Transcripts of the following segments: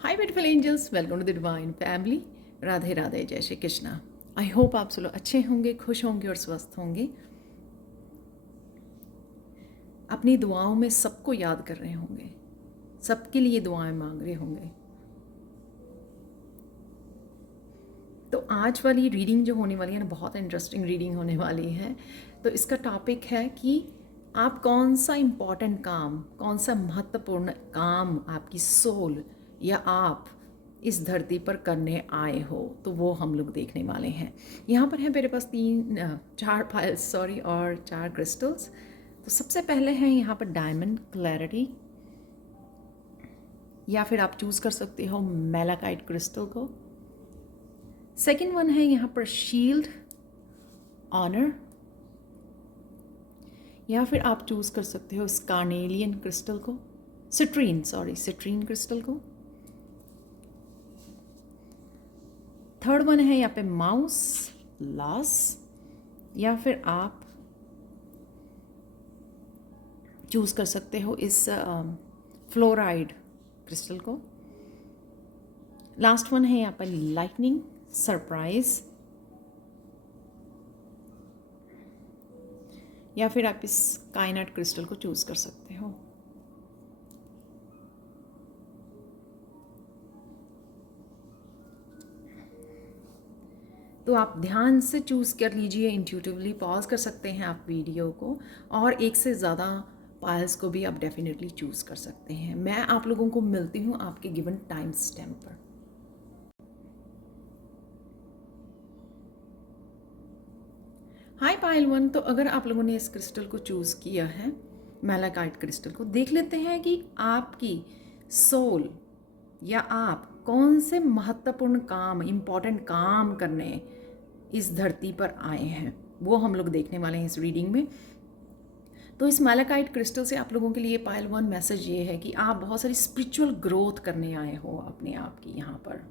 Hi beautiful angels, welcome to the divine family. Radhe Radhe, जय Shri Krishna. I hope आप सब लोग अच्छे होंगे, खुश होंगे और स्वस्थ होंगे। अपनी दुआओं में सबको याद कर रहे होंगे, सबके लिए दुआएं मांग रहे होंगे। तो आज वाली रीडिंग जो होने वाली है ना, बहुत इंटरेस्टिंग रीडिंग होने वाली है। तो इसका टॉपिक है कि आप कौन सा इम्पॉर्टेंट काम, कौन सा महत्वपूर्ण काम आपकी सोल या आप इस धरती पर करने आए हो, तो वो हम लोग देखने वाले हैं। यहाँ पर है मेरे पास चार फाइल्स और चार क्रिस्टल्स। तो सबसे पहले है यहाँ पर डायमंड क्लैरिटी, या फिर आप चूज़ कर सकते हो मेलाकाइट क्रिस्टल को। सेकेंड वन है यहाँ पर शील्ड ऑनर, या फिर आप चूज़ कर सकते हो स्कारनेलियन क्रिस्टल को, सिट्रीन क्रिस्टल को। थर्ड वन है यहाँ पे माउस लॉस, या फिर आप चूज़ कर सकते हो इस फ्लोराइड क्रिस्टल को। लास्ट वन है यहाँ पर लाइटनिंग सरप्राइज, या फिर आप इस काइनाट क्रिस्टल को चूज़ कर सकते हो। तो आप ध्यान से चूज़ कर लीजिए, इंट्यूटिवली पॉज कर सकते हैं आप वीडियो को, और एक से ज़्यादा पाइल्स को भी आप डेफिनेटली चूज़ कर सकते हैं। मैं आप लोगों को मिलती हूँ आपके गिवन टाइम स्टैम्प पर। हाय पायल वन, तो अगर आप लोगों ने इस क्रिस्टल को चूज़ किया है, मेलाकाइट क्रिस्टल को, देख लेते हैं कि आपकी सोल या आप कौन से महत्वपूर्ण काम, इम्पॉर्टेंट काम करने इस धरती पर आए हैं, वो हम लोग देखने वाले हैं इस रीडिंग में। तो इस मेलाकाइट क्रिस्टल से आप लोगों के लिए पायल वन मैसेज ये है कि आप बहुत सारी स्पिरिचुअल ग्रोथ करने आए हो अपने आप की, यहाँ पर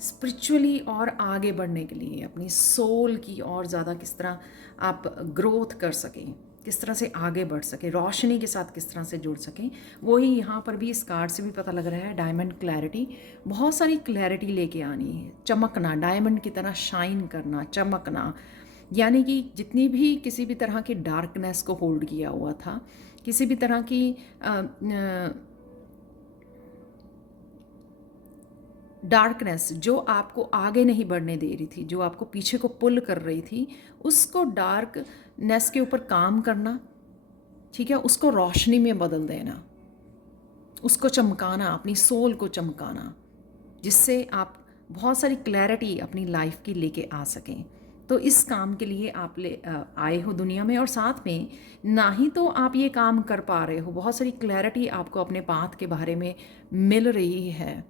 स्पिरिचुअली और आगे बढ़ने के लिए, अपनी सोल की और ज़्यादा किस तरह आप ग्रोथ कर सकें, किस तरह से आगे बढ़ सके, रोशनी के साथ किस तरह से जुड़ सकें। वही यहाँ पर भी इस कार्ड से भी पता लग रहा है। डायमंड क्लैरिटी, बहुत सारी क्लैरिटी लेके आनी है, चमकना, डायमंड की तरह शाइन करना, चमकना, यानी कि जितनी भी किसी भी तरह की डार्कनेस को होल्ड किया हुआ था, किसी भी तरह की डार्कनेस जो आपको आगे नहीं बढ़ने दे रही थी, जो आपको पीछे को पुल कर रही थी, उसको डार्कनेस के ऊपर काम करना, ठीक है, उसको रोशनी में बदल देना, उसको चमकाना, अपनी सोल को चमकाना, जिससे आप बहुत सारी क्लैरिटी अपनी लाइफ की लेके आ सकें। तो इस काम के लिए आप आए हो दुनिया में, और साथ में ना ही तो आप ये काम कर पा रहे हो, बहुत सारी क्लैरिटी आपको अपने पाथ के बारे में मिल रही है,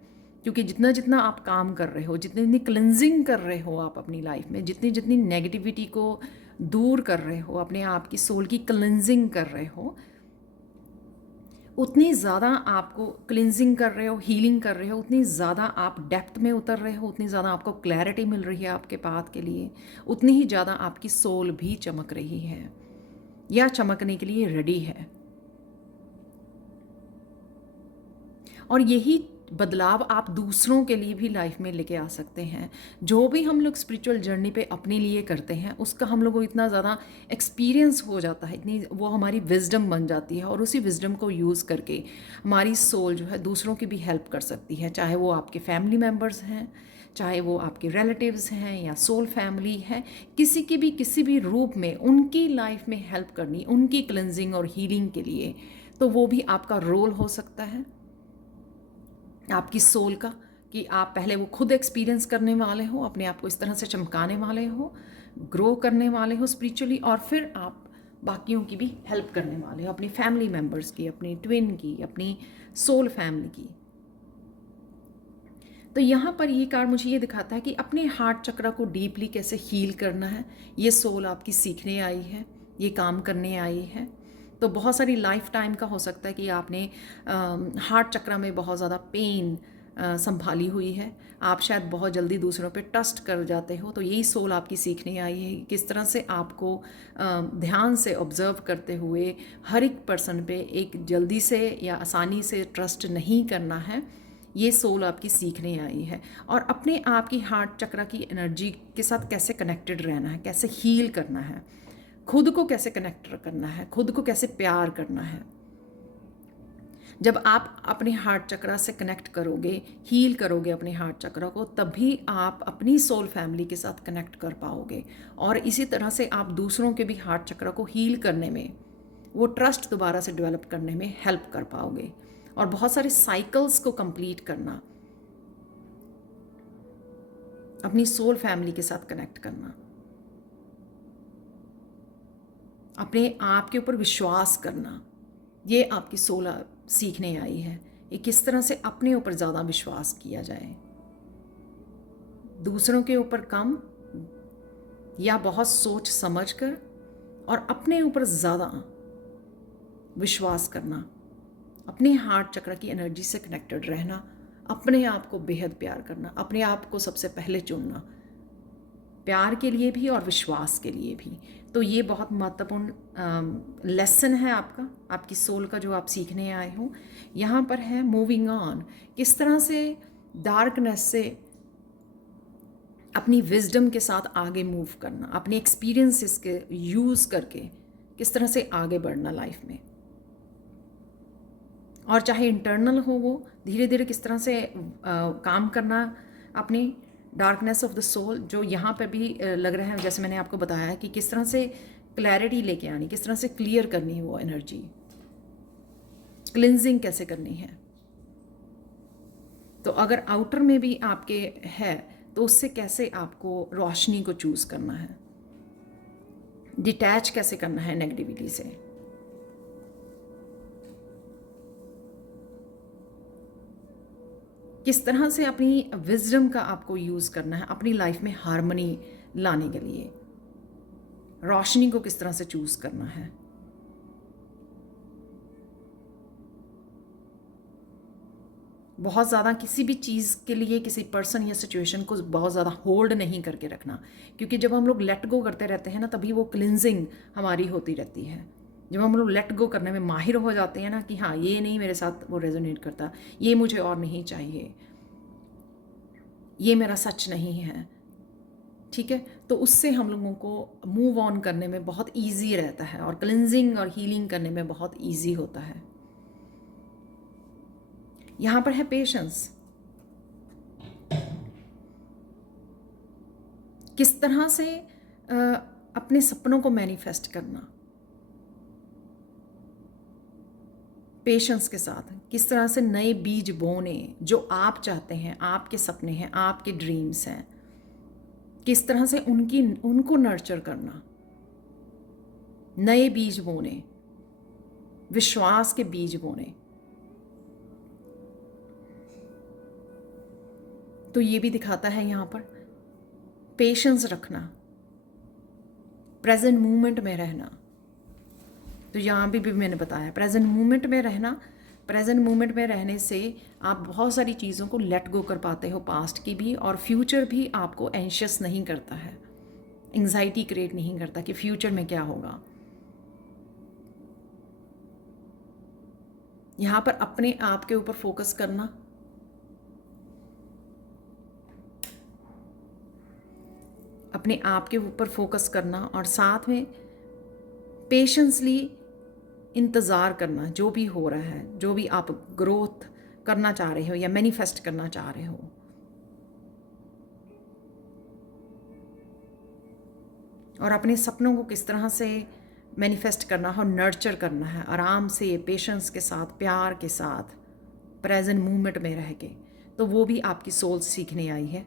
क्योंकि जितना जितना आप काम कर रहे हो, जितनी जितनी क्लिनजिंग कर रहे हो आप अपनी लाइफ में, जितनी जितनी नेगेटिविटी को दूर कर रहे हो, अपने आप की सोल की क्लिनजिंग कर रहे हो, उतनी ज़्यादा आपको क्लिनजिंग कर रहे हो, हीलिंग कर रहे हो, उतनी ज़्यादा आप डेप्थ में उतर रहे हो, उतनी ज़्यादा आपको क्लैरिटी मिल रही है आपके पाथ के लिए, उतनी ही ज़्यादा आपकी सोल भी चमक रही है या चमकने के लिए रेडी है। और यही बदलाव आप दूसरों के लिए भी लाइफ में लेके आ सकते हैं। जो भी हम लोग स्पिरिचुअल जर्नी पे अपने लिए करते हैं, उसका हम लोगों को इतना ज़्यादा एक्सपीरियंस हो जाता है, इतनी वो हमारी विजडम बन जाती है, और उसी विजडम को यूज़ करके हमारी सोल जो है दूसरों की भी हेल्प कर सकती है, चाहे वो आपके फैमिली मेम्बर्स हैं, चाहे वो आपके रिलेटिव्स हैं या सोल फैमिली है, किसी भी रूप में उनकी लाइफ में हेल्प करनी, उनकी क्लिनजिंग और हीलिंग के लिए, तो वो भी आपका रोल हो सकता है आपकी सोल का, कि आप पहले वो खुद एक्सपीरियंस करने वाले हो, अपने आप को इस तरह से चमकाने वाले हो, ग्रो करने वाले हो स्पिरिचुअली, और फिर आप बाकियों की भी हेल्प करने वाले हो, अपनी फैमिली मेम्बर्स की, अपनी ट्विन की, अपनी सोल फैमिली की। तो यहाँ पर ये कार्ड मुझे ये दिखाता है कि अपने हार्ट चक्र को डीपली कैसे हील करना है, ये सोल आपकी सीखने आई है, ये काम करने आई है। तो बहुत सारी लाइफ टाइम का हो सकता है कि आपने हार्ट चक्र में बहुत ज़्यादा पेन संभाली हुई है, आप शायद बहुत जल्दी दूसरों पे ट्रस्ट कर जाते हो, तो यही सोल आपकी सीखने आई है किस तरह से आपको ध्यान से ऑब्ज़र्व करते हुए हर एक पर्सन पे एक जल्दी से या आसानी से ट्रस्ट नहीं करना है, ये सोल आपकी सीखने आई है। और अपने आप की हार्ट चक्र की एनर्जी के साथ कैसे कनेक्टेड रहना है, कैसे हील करना है, खुद को कैसे कनेक्ट करना है, खुद को कैसे प्यार करना है। जब आप अपने हार्ट चक्र से कनेक्ट करोगे, हील करोगे अपने हार्ट चक्र को, तभी आप अपनी सोल फैमिली के साथ कनेक्ट कर पाओगे। और इसी तरह से आप दूसरों के भी हार्ट चक्र को हील करने में, वो ट्रस्ट दोबारा से डेवलप करने में हेल्प कर पाओगे। और बहुत सारे साइकिल्स को कंप्लीट करना, अपनी सोल फैमिली के साथ कनेक्ट करना, अपने आप के ऊपर विश्वास करना, ये आपकी सोल सीखने आई है। ये किस तरह से अपने ऊपर ज़्यादा विश्वास किया जाए, दूसरों के ऊपर कम, या बहुत सोच समझ कर और अपने ऊपर ज़्यादा विश्वास करना, अपने हार्ट चक्र की एनर्जी से कनेक्टेड रहना, अपने आप को बेहद प्यार करना, अपने आप को सबसे पहले चुनना, प्यार के लिए भी और विश्वास के लिए भी। तो ये बहुत महत्वपूर्ण लेसन है आपका, आपकी सोल का, जो आप सीखने आए हो। यहाँ पर है मूविंग ऑन, किस तरह से डार्कनेस से अपनी विजडम के साथ आगे मूव करना, अपने एक्सपीरियंसेस के यूज़ करके किस तरह से आगे बढ़ना लाइफ में। और चाहे इंटरनल हो, वो धीरे धीरे किस तरह से काम करना अपनी डार्कनेस ऑफ द सोल, जो यहाँ पर भी लग रहा है, जैसे मैंने आपको बताया है कि किस तरह से क्लैरिटी लेके आनी, किस तरह से क्लियर करनी है वो एनर्जी, क्लिनजिंग कैसे करनी है। तो अगर आउटर में भी आपके है, तो उससे कैसे आपको रोशनी को चूज़ करना है, डिटैच कैसे करना है नेगेटिविटी से। किस तरह से अपनी विजडम का आपको यूज़ करना है अपनी लाइफ में हार्मनी लाने के लिए, रोशनी को किस तरह से चूज़ करना है। बहुत ज़्यादा किसी भी चीज़ के लिए, किसी पर्सन या सिचुएशन को बहुत ज़्यादा होल्ड नहीं करके रखना, क्योंकि जब हम लोग लेट गो करते रहते हैं ना, तभी वो क्लिनजिंग हमारी होती रहती है। जब हम लोग लेट गो करने में माहिर हो जाते हैं ना, कि हाँ ये नहीं मेरे साथ वो रेजोनेट करता, ये मुझे और नहीं चाहिए, ये मेरा सच नहीं है, ठीक है, तो उससे हम लोगों को मूव ऑन करने में बहुत ईजी रहता है, और क्लिनजिंग और हीलिंग करने में बहुत ईजी होता है। यहाँ पर है पेशेंस, किस तरह से अपने सपनों को मैनिफेस्ट करना, पेशेंस के साथ किस तरह से नए बीज बोने, जो आप चाहते हैं, आपके सपने हैं, आपके ड्रीम्स हैं, किस तरह से उनको नर्चर करना, नए बीज बोने, विश्वास के बीज बोने। तो ये भी दिखाता है यहाँ पर पेशेंस रखना, प्रेजेंट मूवमेंट में रहना। तो यहाँ भी मैंने बताया प्रेजेंट मूवमेंट में रहना। प्रेजेंट मूवमेंट में रहने से आप बहुत सारी चीज़ों को लेट गो कर पाते हो, पास्ट की भी, और फ्यूचर भी आपको एंशियस नहीं करता है, एंजाइटी क्रिएट नहीं करता कि फ्यूचर में क्या होगा। यहाँ पर अपने आप के ऊपर फोकस करना, अपने आप के ऊपर फोकस करना, और साथ में पेशेंसली इंतज़ार करना, जो भी हो रहा है, जो भी आप ग्रोथ करना चाह रहे हो या मैनिफेस्ट करना चाह रहे हो। और अपने सपनों को किस तरह से मैनिफेस्ट करना हो, नर्चर करना है आराम से, पेशेंस के साथ, प्यार के साथ, प्रेजेंट मूवमेंट में रह के। तो वो भी आपकी सोल सीखने आई है।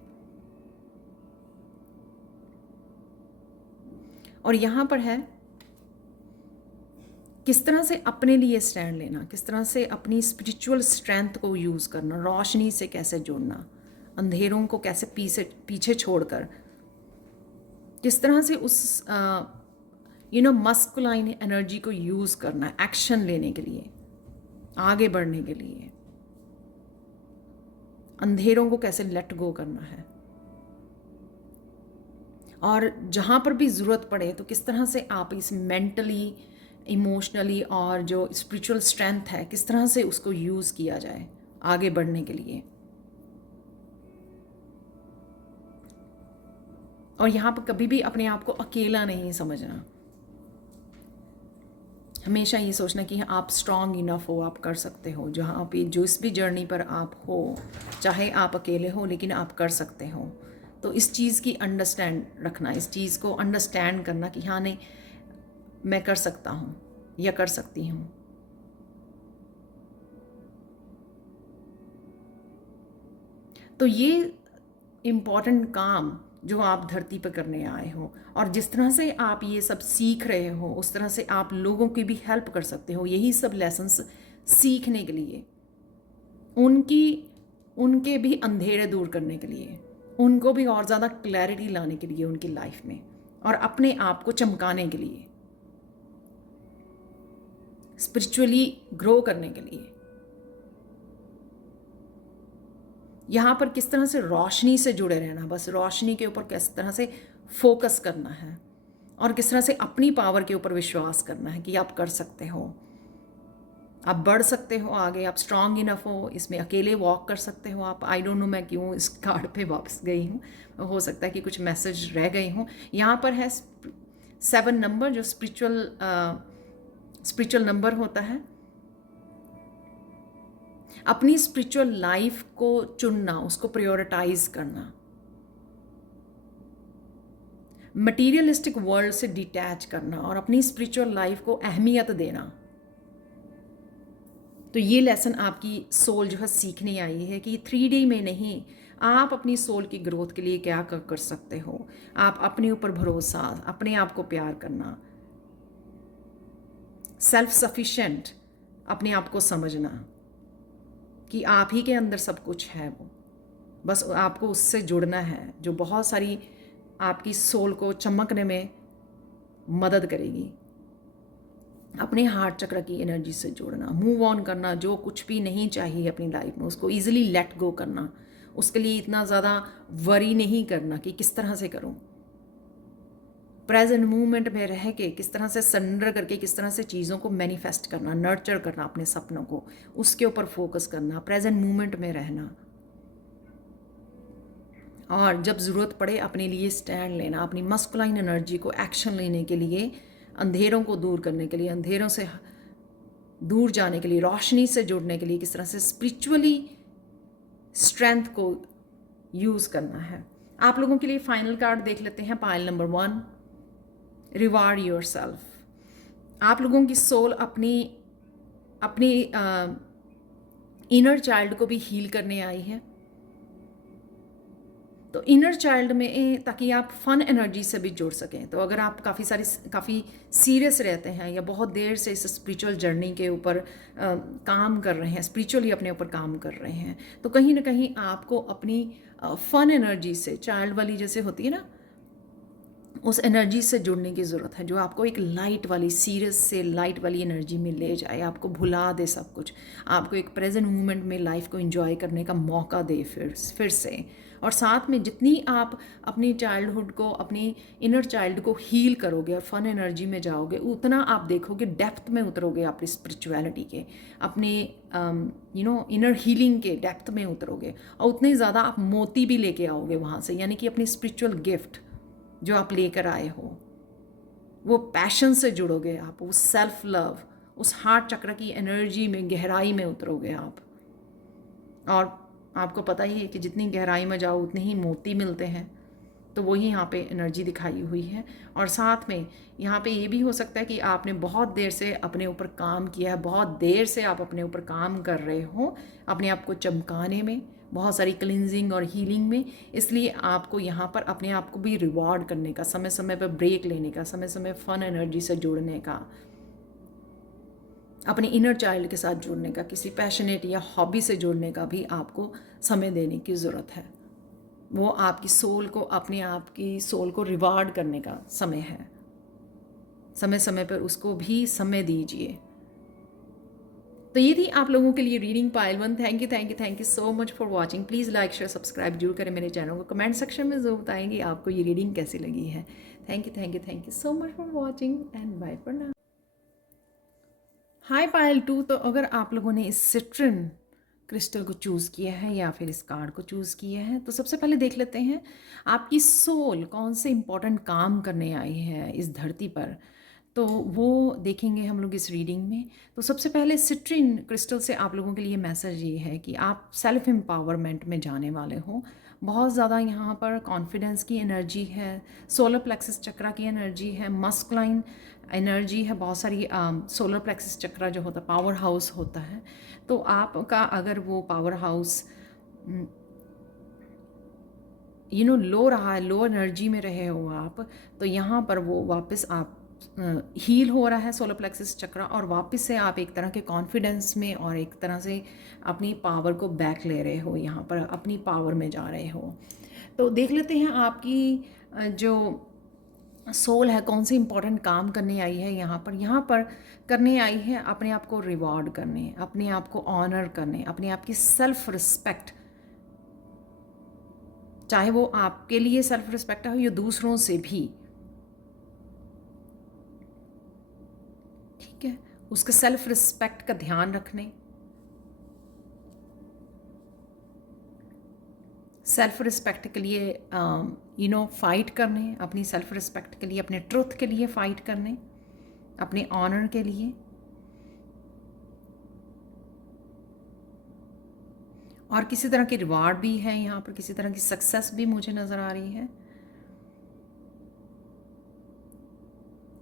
और यहाँ पर है किस तरह से अपने लिए स्टैंड लेना, किस तरह से अपनी स्पिरिचुअल स्ट्रेंथ को यूज़ करना, रोशनी से कैसे जुड़ना, अंधेरों को कैसे पीछे छोड़कर किस तरह से उस मस्कुलाइन एनर्जी को यूज़ करना है एक्शन लेने के लिए, आगे बढ़ने के लिए, अंधेरों को कैसे लेट गो करना है, और जहाँ पर भी ज़रूरत पड़े तो किस तरह से आप इस मेंटली, इमोशनली और जो स्पिरिचुअल स्ट्रेंथ है, किस तरह से उसको यूज़ किया जाए आगे बढ़ने के लिए। और यहाँ पर कभी भी अपने आप को अकेला नहीं समझना, हमेशा ये सोचना कि आप स्ट्रांग इनफ हो, आप कर सकते हो। जहाँ पे जिस भी जर्नी पर आप हो, चाहे आप अकेले हो लेकिन आप कर सकते हो। तो इस चीज़ की अंडरस्टैंड रखना, इस चीज़ को अंडरस्टैंड करना कि हाँ नहीं, मैं कर सकता हूँ या कर सकती हूँ। तो ये इम्पॉर्टेंट काम जो आप धरती पर करने आए हो, और जिस तरह से आप ये सब सीख रहे हो उस तरह से आप लोगों की भी हेल्प कर सकते हो। यही सब लेसन्स सीखने के लिए, उनके भी अंधेरे दूर करने के लिए, उनको भी और ज़्यादा क्लैरिटी लाने के लिए उनकी लाइफ में, और अपने आप को चमकाने के लिए, स्पिरिचुअली ग्रो करने के लिए। यहाँ पर किस तरह से रोशनी से जुड़े रहना, बस रोशनी के ऊपर किस तरह से फोकस करना है, और किस तरह से अपनी पावर के ऊपर विश्वास करना है कि आप कर सकते हो, आप बढ़ सकते हो आगे, आप स्ट्रांग इनफ हो, इसमें अकेले वॉक कर सकते हो आप। आई डोंट नो मैं क्यों इस कार्ड पे वापस गई हूँ, हो सकता है कि कुछ मैसेज रह गए हों। यहाँ पर है 7 नंबर, जो स्पिरिचुअल नंबर होता है। अपनी स्पिरिचुअल लाइफ को चुनना, उसको प्रायोरिटाइज करना, मटीरियलिस्टिक वर्ल्ड से डिटैच करना और अपनी स्पिरिचुअल लाइफ को अहमियत देना। तो ये लेसन आपकी सोल जो है सीखने आई है कि 3D में नहीं, आप अपनी सोल की ग्रोथ के लिए क्या कर सकते हो। आप अपने ऊपर भरोसा, अपने आप को प्यार करना, सेल्फ सफिशिएंट, अपने आप को समझना कि आप ही के अंदर सब कुछ है। वो बस आपको उससे जुड़ना है जो बहुत सारी आपकी सोल को चमकने में मदद करेगी। अपने हार्ट चक्र की एनर्जी से जुड़ना, मूव ऑन करना, जो कुछ भी नहीं चाहिए अपनी लाइफ में उसको ईजिली लेट गो करना, उसके लिए इतना ज़्यादा वरी नहीं करना कि किस तरह से करूं। प्रेजेंट मूवमेंट में रह के किस तरह से सरेंडर करके किस तरह से चीज़ों को मैनिफेस्ट करना, नर्चर करना, अपने सपनों को, उसके ऊपर फोकस करना, प्रेजेंट मूवमेंट में रहना, और जब ज़रूरत पड़े अपने लिए स्टैंड लेना, अपनी मस्कुलाइन एनर्जी को एक्शन लेने के लिए, अंधेरों को दूर करने के लिए, अंधेरों से दूर जाने के लिए, रोशनी से जुड़ने के लिए किस तरह से स्पिरिचुअली स्ट्रेंथ को यूज़ करना है। आप लोगों के लिए फाइनल कार्ड देख लेते हैं, पाइल नंबर 1, रिवार्ड योरसेल्फ। आप लोगों की सोल अपनी इनर चाइल्ड को भी हील करने आई है। तो इनर चाइल्ड में, ताकि आप फन एनर्जी से भी जुड़ सकें। तो अगर आप काफ़ी सीरियस रहते हैं या बहुत देर से इस स्पिरिचुअल जर्नी के ऊपर काम कर रहे हैं, स्पिरिचुअली अपने ऊपर काम कर रहे हैं, तो कहीं ना कहीं आपको अपनी फन एनर्जी से, चाइल्ड वाली जैसे होती है ना, उस एनर्जी से जुड़ने की ज़रूरत है, जो आपको एक लाइट वाली, सीरियस से लाइट वाली एनर्जी में ले जाए, आपको भुला दे सब कुछ, आपको एक प्रेजेंट मोमेंट में लाइफ को एंजॉय करने का मौका दे फिर से। और साथ में जितनी आप अपनी चाइल्डहुड को, अपनी इनर चाइल्ड को हील करोगे और फन एनर्जी में जाओगे, उतना आप देखोगे डेप्थ में उतरोगे अपनी स्पिरिचुअलिटी के, अपने इनर हीलिंग के डेप्थ में उतरोगे, और उतने ज़्यादा आप मोती भी लेके आओगे वहाँ से, यानी कि अपनी स्पिरिचुअल गिफ्ट जो आप लेकर आए हो, वो पैशन से जुड़ोगे आप, उस सेल्फ लव, उस हार्ट चक्र की एनर्जी में, गहराई में उतरोगे आप। और आपको पता ही है कि जितनी गहराई में जाओ उतने ही मोती मिलते हैं। तो वही यहाँ पे एनर्जी दिखाई हुई है। और साथ में यहाँ पे ये भी हो सकता है कि आपने बहुत देर से अपने ऊपर काम किया है, बहुत देर से आप अपने ऊपर काम कर रहे हो अपने आप को चमकाने में, बहुत सारी क्लिनजिंग और हीलिंग में। इसलिए आपको यहाँ पर अपने आप को भी रिवॉर्ड करने का, समय समय पर ब्रेक लेने का, समय समय फन एनर्जी से जुड़ने का, अपने इनर चाइल्ड के साथ जुड़ने का, किसी पैशनेट या हॉबी से जुड़ने का भी आपको समय देने की ज़रूरत है। वो आपकी सोल को, अपने आप की सोल को रिवार्ड करने का समय है। समय समय पर उसको भी समय दीजिए। तो ये थी आप लोगों के लिए reading pile 1। Thank you so much for watching. Please like share subscribe जरूर करें मेरे चैनल को। कमेंट सेक्शन में ज़रूर बताएंगे आपको ये रीडिंग कैसी लगी है। Thank you so much for watching and bye for now. Hi pile 2। तो अगर आप लोगों ने इस सिट्रन क्रिस्टल को चूज़ किया है या फिर इस कार्ड को चूज़ किया है, तो सबसे पहले देख लेते हैं आपकी सोल कौन से इम्पोर्टेंट काम करने आई है इस धरती पर। तो वो देखेंगे हम लोग इस रीडिंग में। तो सबसे पहले सिट्रिन क्रिस्टल से आप लोगों के लिए मैसेज ये है कि आप सेल्फ एम्पावरमेंट में जाने वाले हो। बहुत ज़्यादा यहाँ पर कॉन्फिडेंस की एनर्जी है, सोलर प्लेक्सिस चक्रा की एनर्जी है, मस्कुलाइन एनर्जी है। बहुत सारी सोलर प्लेक्सिस चक्रा जो होता है पावर हाउस होता है। तो आपका अगर वो पावर हाउस लो रहा है, लो एनर्जी में रहे हो आप, तो यहाँ पर वो वापस आप हील हो रहा है सोलर प्लेक्सिस चक्रा, और वापस से आप एक तरह के कॉन्फिडेंस में और एक तरह से अपनी पावर को बैक ले रहे हो, यहाँ पर अपनी पावर में जा रहे हो। तो देख लेते हैं आपकी जो सोल है कौन से इंपॉर्टेंट काम करने आई है यहाँ पर करने आई है अपने आप को रिवॉर्ड करने, अपने आप को ऑनर करने, अपने आप की सेल्फ रिस्पेक्ट, चाहे वो आपके लिए सेल्फ रिस्पेक्ट हो या दूसरों से भी, ठीक है, उसके सेल्फ रिस्पेक्ट का ध्यान रखने, सेल्फ रिस्पेक्ट के लिए फाइट करने, अपनी सेल्फ रिस्पेक्ट के लिए, अपने ट्रुथ के लिए फाइट करने, अपने ऑनर के लिए। और किसी तरह की रिवार्ड भी है यहाँ पर, किसी तरह की सक्सेस भी मुझे नज़र आ रही है।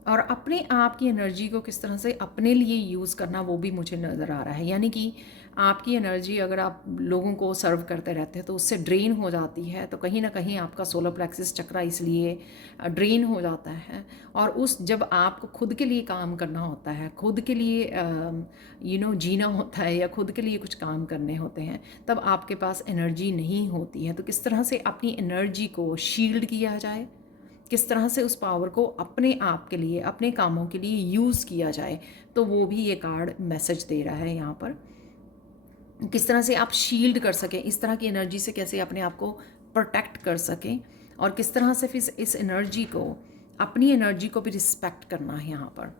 और अपने आप की एनर्जी को किस तरह से अपने लिए यूज़ करना वो भी मुझे नज़र आ रहा है। यानी कि आपकी एनर्जी अगर आप लोगों को सर्व करते रहते हैं तो उससे ड्रेन हो जाती है, तो कहीं ना कहीं आपका सोलर प्लेक्सिस चक्रा इसलिए ड्रेन हो जाता है। और उस जब आपको खुद के लिए काम करना होता है, खुद के लिए जीना होता है या खुद के लिए कुछ काम करने होते हैं, तब आपके पास एनर्जी नहीं होती है। तो किस तरह से अपनी एनर्जी को शील्ड किया जाए, किस तरह से उस पावर को अपने आप के लिए, अपने कामों के लिए यूज़ किया जाए, तो वो भी ये कार्ड मैसेज दे रहा है यहाँ पर। किस तरह से आप शील्ड कर सकें, इस तरह की एनर्जी से कैसे अपने आप को प्रोटेक्ट कर सकें, और किस तरह से फिर इस एनर्जी को, अपनी एनर्जी को भी रिस्पेक्ट करना है यहाँ पर।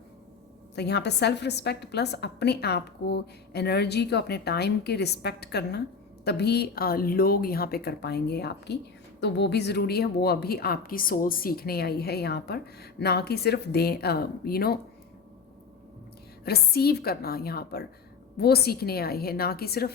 तो यहाँ पे सेल्फ रिस्पेक्ट प्लस अपने आप को, एनर्जी को, अपने टाइम की रिस्पेक्ट करना, तभी लोग यहाँ पे कर पाएंगे आपकी। तो वो भी ज़रूरी है, वो अभी आपकी सोल सीखने आई है यहाँ पर, ना कि सिर्फ रिसीव करना, यहाँ पर वो सीखने आई है, ना कि सिर्फ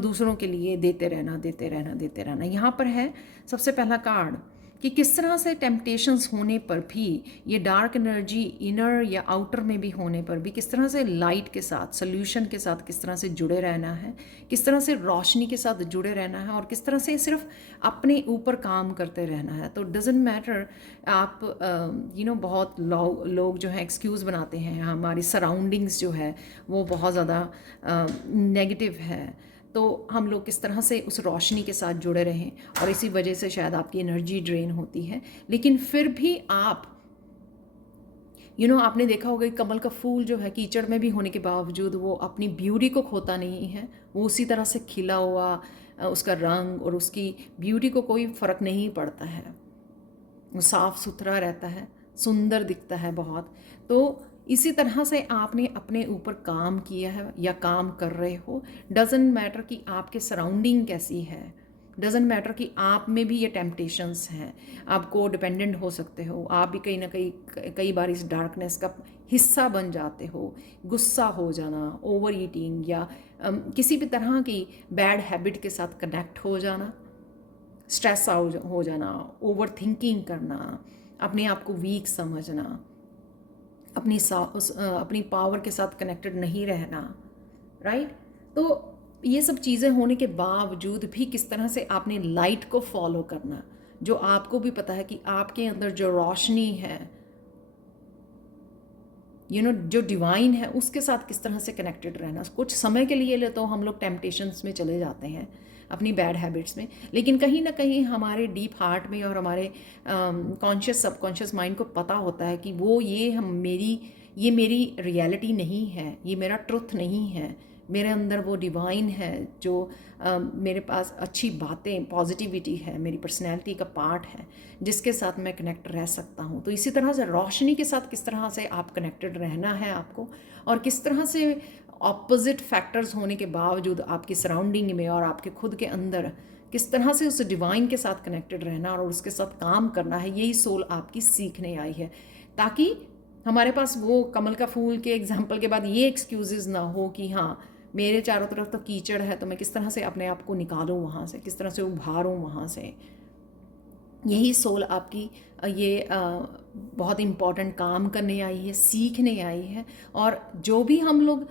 दूसरों के लिए देते रहना, देते रहना, देते रहना। यहाँ पर है सबसे पहला कार्ड कि किस तरह से टेम्पटेशंस होने पर भी, ये डार्क एनर्जी इनर या आउटर में भी होने पर भी, किस तरह से लाइट के साथ, सोल्यूशन के साथ किस तरह से जुड़े रहना है, किस तरह से रोशनी के साथ जुड़े रहना है, और किस तरह से सिर्फ अपने ऊपर काम करते रहना है। तो डजेंट मैटर आप बहुत लोग जो हैं एक्सक्यूज़ बनाते हैं, हमारी सराउंडिंग्स जो है वो बहुत ज़्यादा नेगेटिव है, तो हम लोग किस तरह से उस रोशनी के साथ जुड़े रहें, और इसी वजह से शायद आपकी एनर्जी ड्रेन होती है। लेकिन फिर भी आप आपने देखा होगा कि कमल का फूल जो है कीचड़ में भी होने के बावजूद वो अपनी ब्यूटी को खोता नहीं है, वो उसी तरह से खिला हुआ, उसका रंग और उसकी ब्यूटी को कोई फ़र्क नहीं पड़ता है, वो साफ़ सुथरा रहता है, सुंदर दिखता है बहुत। तो इसी तरह से आपने अपने ऊपर काम किया है या काम कर रहे हो। डजेंट मैटर कि आपके सराउंडिंग कैसी है, डजेंट मैटर कि आप में भी ये टेम्पटेशंस हैं, आप को डिपेंडेंट हो सकते हो, आप भी कहीं ना कहीं कई बार इस डार्कनेस का हिस्सा बन जाते हो। गुस्सा हो जाना, ओवर ईटिंग, या किसी भी तरह की बैड हैबिट के साथ कनेक्ट हो जाना, स्ट्रेस हो जाना, ओवर थिंकिंग करना, अपने आप को वीक समझना, अपनी पावर के साथ कनेक्टेड नहीं रहना, राइट। तो ये सब चीज़ें होने के बावजूद भी किस तरह से आपने लाइट को फॉलो करना, जो आपको भी पता है कि आपके अंदर जो रोशनी है, जो डिवाइन है, उसके साथ किस तरह से कनेक्टेड रहना। कुछ समय के लिए तो हम लोग टेम्पटेशंस में चले जाते हैं, अपनी बैड हैबिट्स में, लेकिन कहीं ना कहीं हमारे डीप हार्ट में और हमारे कॉन्शियस सबकॉन्शियस माइंड को पता होता है कि वो ये मेरी रियलिटी नहीं है, ये मेरा ट्रुथ नहीं है, मेरे अंदर वो डिवाइन है जो मेरे पास अच्छी बातें, पॉजिटिविटी है, मेरी पर्सनैलिटी का पार्ट है जिसके साथ मैं कनेक्ट रह सकता हूँ। तो इसी तरह से रोशनी के साथ किस तरह से आप कनेक्टेड रहना है आपको, और किस तरह से ऑपोजिट फैक्टर्स होने के बावजूद आपकी सराउंडिंग में और आपके खुद के अंदर किस तरह से उस डिवाइन के साथ कनेक्टेड रहना और उसके साथ काम करना है, यही सोल आपकी सीखने आई है। ताकि हमारे पास वो कमल का फूल के एग्जाम्पल के बाद ये एक्सक्यूजेज ना हो कि हाँ मेरे चारों तरफ तो कीचड़ है, तो मैं किस तरह से अपने आप को निकालूं वहाँ से, किस तरह से उभारूं वहाँ से। यही सोल आपकी ये बहुत इम्पॉर्टेंट काम करने आई है, सीखने आई है। और जो भी हम लोग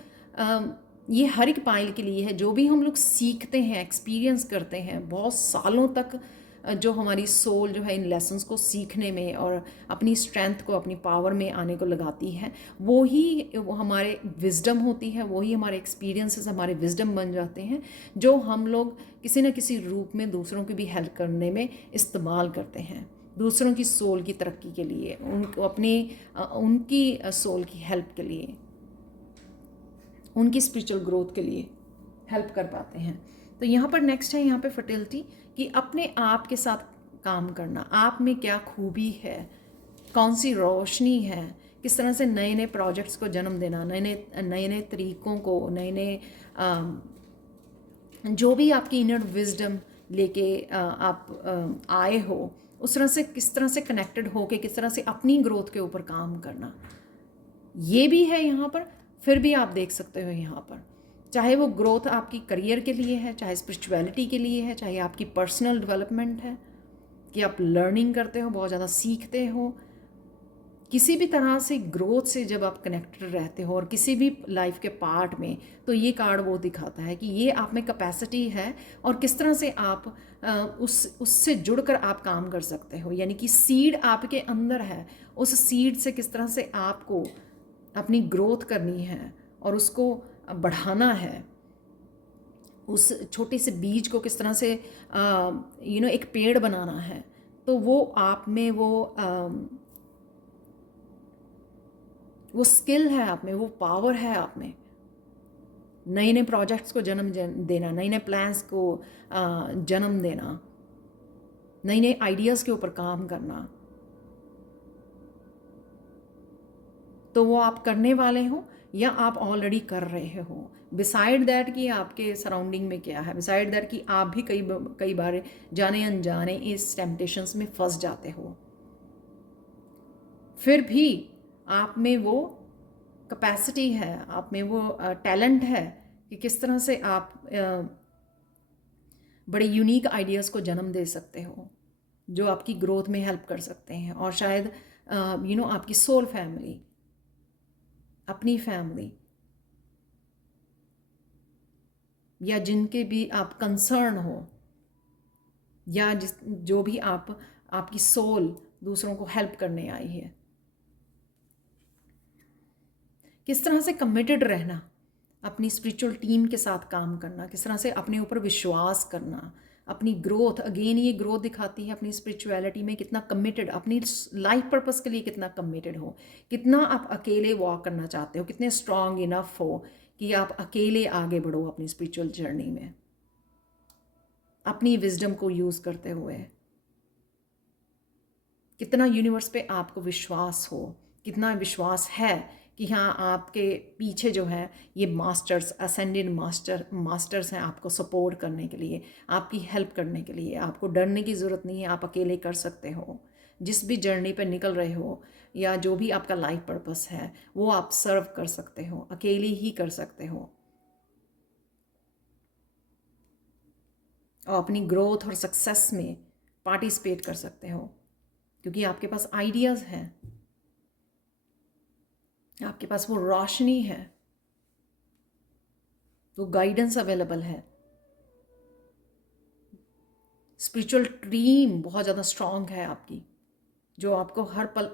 ये हर एक पाइल के लिए है, जो भी हम लोग सीखते हैं, एक्सपीरियंस करते हैं बहुत सालों तक, जो हमारी सोल जो है इन लेसन्स को सीखने में और अपनी स्ट्रेंथ को, अपनी पावर में आने को लगाती है, वो हमारे विजडम होती है, वही हमारे एक्सपीरियंसेस हमारे विजडम बन जाते हैं, जो हम लोग किसी न किसी रूप में दूसरों की भी हेल्प करने में इस्तेमाल करते हैं, दूसरों की सोल की तरक्की के लिए, उनको उनकी सोल की हेल्प के लिए, उनकी स्पिरिचुअल ग्रोथ के लिए हेल्प कर पाते हैं। तो यहाँ पर नेक्स्ट है यहाँ पे फर्टिलिटी, कि अपने आप के साथ काम करना, आप में क्या खूबी है, कौन सी रोशनी है, किस तरह से नए नए प्रोजेक्ट्स को जन्म देना, नए नए तरीक़ों को, नए नए जो भी आपकी इनर विजडम लेके आप आए हो, उस तरह से किस तरह से कनेक्टेड हो के किस तरह से अपनी ग्रोथ के ऊपर काम करना, ये भी है यहाँ पर। फिर भी आप देख सकते हो यहाँ पर, चाहे वो ग्रोथ आपकी करियर के लिए है, चाहे स्पिरिचुअलिटी के लिए है, चाहे आपकी पर्सनल डेवलपमेंट है कि आप लर्निंग करते हो, बहुत ज़्यादा सीखते हो, किसी भी तरह से ग्रोथ से जब आप कनेक्टेड रहते हो और किसी भी लाइफ के पार्ट में, तो ये कार्ड वो दिखाता है कि ये आप में कैपेसिटी है और किस तरह से आप उससे जुड़कर आप काम कर सकते हो। यानी कि सीड आपके अंदर है, उस सीड से किस तरह से आपको अपनी ग्रोथ करनी है और उसको बढ़ाना है, उस छोटे से बीज को किस तरह से एक पेड़ बनाना है। तो वो आप में वो स्किल है, आप में वो पावर है, आप में नए नए प्रोजेक्ट्स को जन्म देना, नए नए प्लान्स को जन्म देना, नए नए आइडियाज़ के ऊपर काम करना। तो वो आप करने वाले हो या आप ऑलरेडी कर रहे हो। बिसाइड दैट कि आपके सराउंडिंग में क्या है, बिसाइड दैट कि आप भी कई बार जाने अनजाने इस टेम्पटेशंस में फंस जाते हो, फिर भी आप में वो कैपेसिटी है, आप में वो टैलेंट है कि किस तरह से आप बड़े यूनिक आइडियाज़ को जन्म दे सकते हो जो आपकी ग्रोथ में हेल्प कर सकते हैं। और शायद आपकी सोल फैमिली, अपनी फैमिली, या जिनके भी आप कंसर्न हो, या जो भी आपकी सोल दूसरों को हेल्प करने आई है, किस तरह से कमिटेड रहना, अपनी स्पिरिचुअल टीम के साथ काम करना, किस तरह से अपने ऊपर विश्वास करना, अपनी ग्रोथ, अगेन ये ग्रोथ दिखाती है अपनी स्पिरिचुअलिटी में कितना कमिटेड, अपनी लाइफ पर्पस के लिए कितना कमिटेड हो, कितना आप अकेले वॉक करना चाहते हो, कितने स्ट्रांग इनफ हो कि आप अकेले आगे बढ़ो अपनी स्पिरिचुअल जर्नी में, अपनी विजडम को यूज़ करते हुए। कितना यूनिवर्स पे आपको विश्वास हो, कितना विश्वास है कि हाँ आपके पीछे जो है ये मास्टर्स, असेंडेड मास्टर्स हैं आपको सपोर्ट करने के लिए, आपकी हेल्प करने के लिए। आपको डरने की ज़रूरत नहीं है, आप अकेले कर सकते हो। जिस भी जर्नी पर निकल रहे हो या जो भी आपका लाइफ पर्पस है वो आप सर्व कर सकते हो, अकेले ही कर सकते हो, और अपनी ग्रोथ और सक्सेस में पार्टिसिपेट कर सकते हो, क्योंकि आपके पास आइडियाज़ हैं, आपके पास वो रोशनी है, वो गाइडेंस अवेलेबल है। स्पिरिचुअल टीम बहुत ज़्यादा स्ट्रांग है आपकी, जो आपको हर पल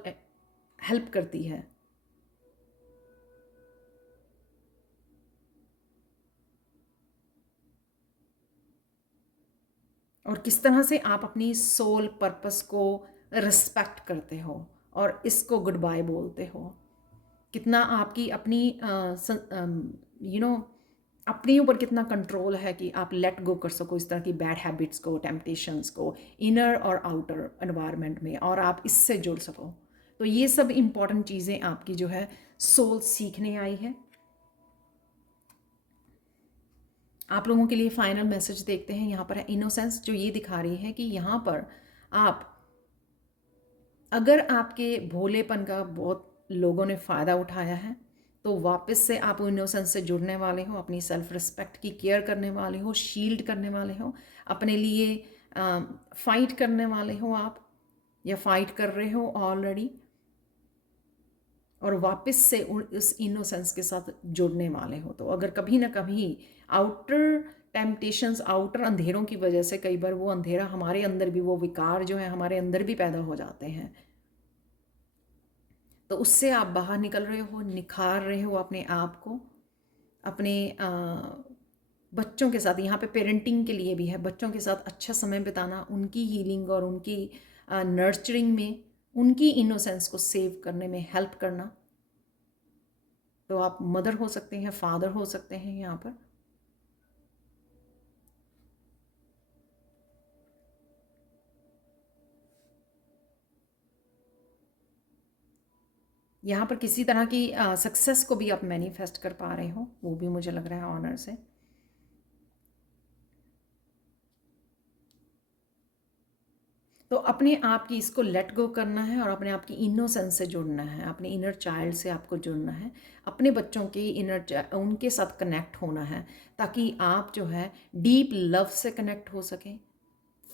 हेल्प करती है। और किस तरह से आप अपनी सोल पर्पस को रिस्पेक्ट करते हो और इसको गुड बाय बोलते हो। कितना आपकी अपनी अपने ऊपर कितना कंट्रोल है कि आप लेट गो कर सको इस तरह की बैड हैबिट्स को, टेम्पटेशंस को, इनर और आउटर एनवायरनमेंट में, और आप इससे जुड़ सको। तो ये सब इम्पॉर्टेंट चीज़ें आपकी जो है सोल सीखने आई है। आप लोगों के लिए फाइनल मैसेज देखते हैं। यहाँ पर है इनोसेंस, जो ये दिखा रही है कि यहाँ पर आप, अगर आपके भोलेपन का बहुत लोगों ने फ़ायदा उठाया है, तो वापस से आप इनोसेंस से जुड़ने वाले हो, अपनी सेल्फ रिस्पेक्ट की केयर करने वाले हो, शील्ड करने वाले हो, अपने लिए फाइट करने वाले हो आप, या फाइट कर रहे हो ऑलरेडी, और वापस से उस इनोसेंस के साथ जुड़ने वाले हो। तो अगर कभी ना कभी आउटर टेम्पटेशंस, आउटर अंधेरों की वजह से, कई बार वो अंधेरा हमारे अंदर भी, वो विकार जो है हमारे अंदर भी पैदा हो जाते हैं, तो उससे आप बाहर निकल रहे हो, निखार रहे हो अपने आप को, अपने बच्चों के साथ। यहाँ पे पेरेंटिंग के लिए भी है, बच्चों के साथ अच्छा समय बिताना, उनकी हीलिंग और उनकी नर्चरिंग में, उनकी इनोसेंस को सेव करने में हेल्प करना। तो आप मदर हो सकते हैं, फादर हो सकते हैं यहाँ पर। यहाँ पर किसी तरह की सक्सेस को भी आप मैनिफेस्ट कर पा रहे हो, वो भी मुझे लग रहा है ऑनर से। तो अपने आप की इसको लेट गो करना है और अपने आप की इनोसेंस से जुड़ना है, अपने इनर चाइल्ड से आपको जुड़ना है, अपने बच्चों के उनके साथ कनेक्ट होना है, ताकि आप जो है डीप लव से कनेक्ट हो सकें,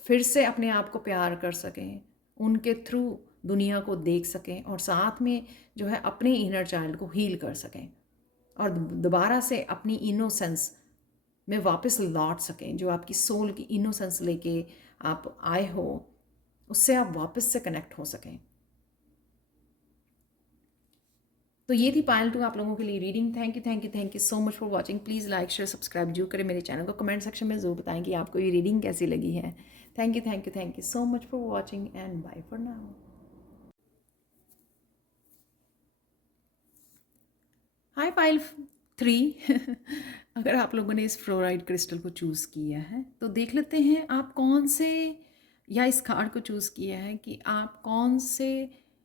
फिर से अपने आप को प्यार कर सकें, उनके थ्रू दुनिया को देख सकें, और साथ में जो है अपने इनर चाइल्ड को हील कर सकें, और दोबारा से अपनी इनोसेंस में वापस लौट सकें। जो आपकी सोल की इनोसेंस लेके आप आए हो, उससे आप वापस से कनेक्ट हो सकें। तो ये थी पायल 2 आप लोगों के लिए reading. Thank you so much for watching. Please like share subscribe जरूर करें मेरे चैनल को। कमेंट सेक्शन में ज़रूर बताएं कि आपको ये रीडिंग कैसी लगी है। Thank you so much for watching and bye for now. Hi Payal 3 अगर आप लोगों ने इस फ्लोराइड क्रिस्टल को चूज़ किया है, तो देख लेते हैं आप कौन से, या इस कार्ड को चूज़ किया है कि आप कौन से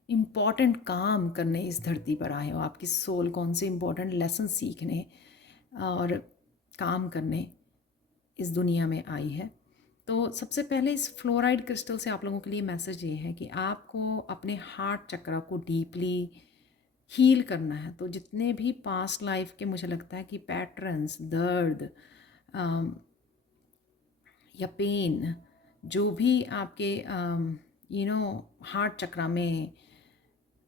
इम्पॉर्टेंट काम करने इस धरती पर आए हो। आपकी सोल कौन से इम्पॉर्टेंट लेसन सीखने और काम करने इस दुनिया में आई है। तो सबसे पहले इस फ्लोराइड क्रिस्टल से आप लोगों के लिए मैसेज ये है कि आपको अपने हार्ट चक्र को डीपली हील करना है। तो जितने भी पास्ट लाइफ के, मुझे लगता है कि पैटर्न्स, दर्द या पेन, जो भी आपके हार्ट चक्र में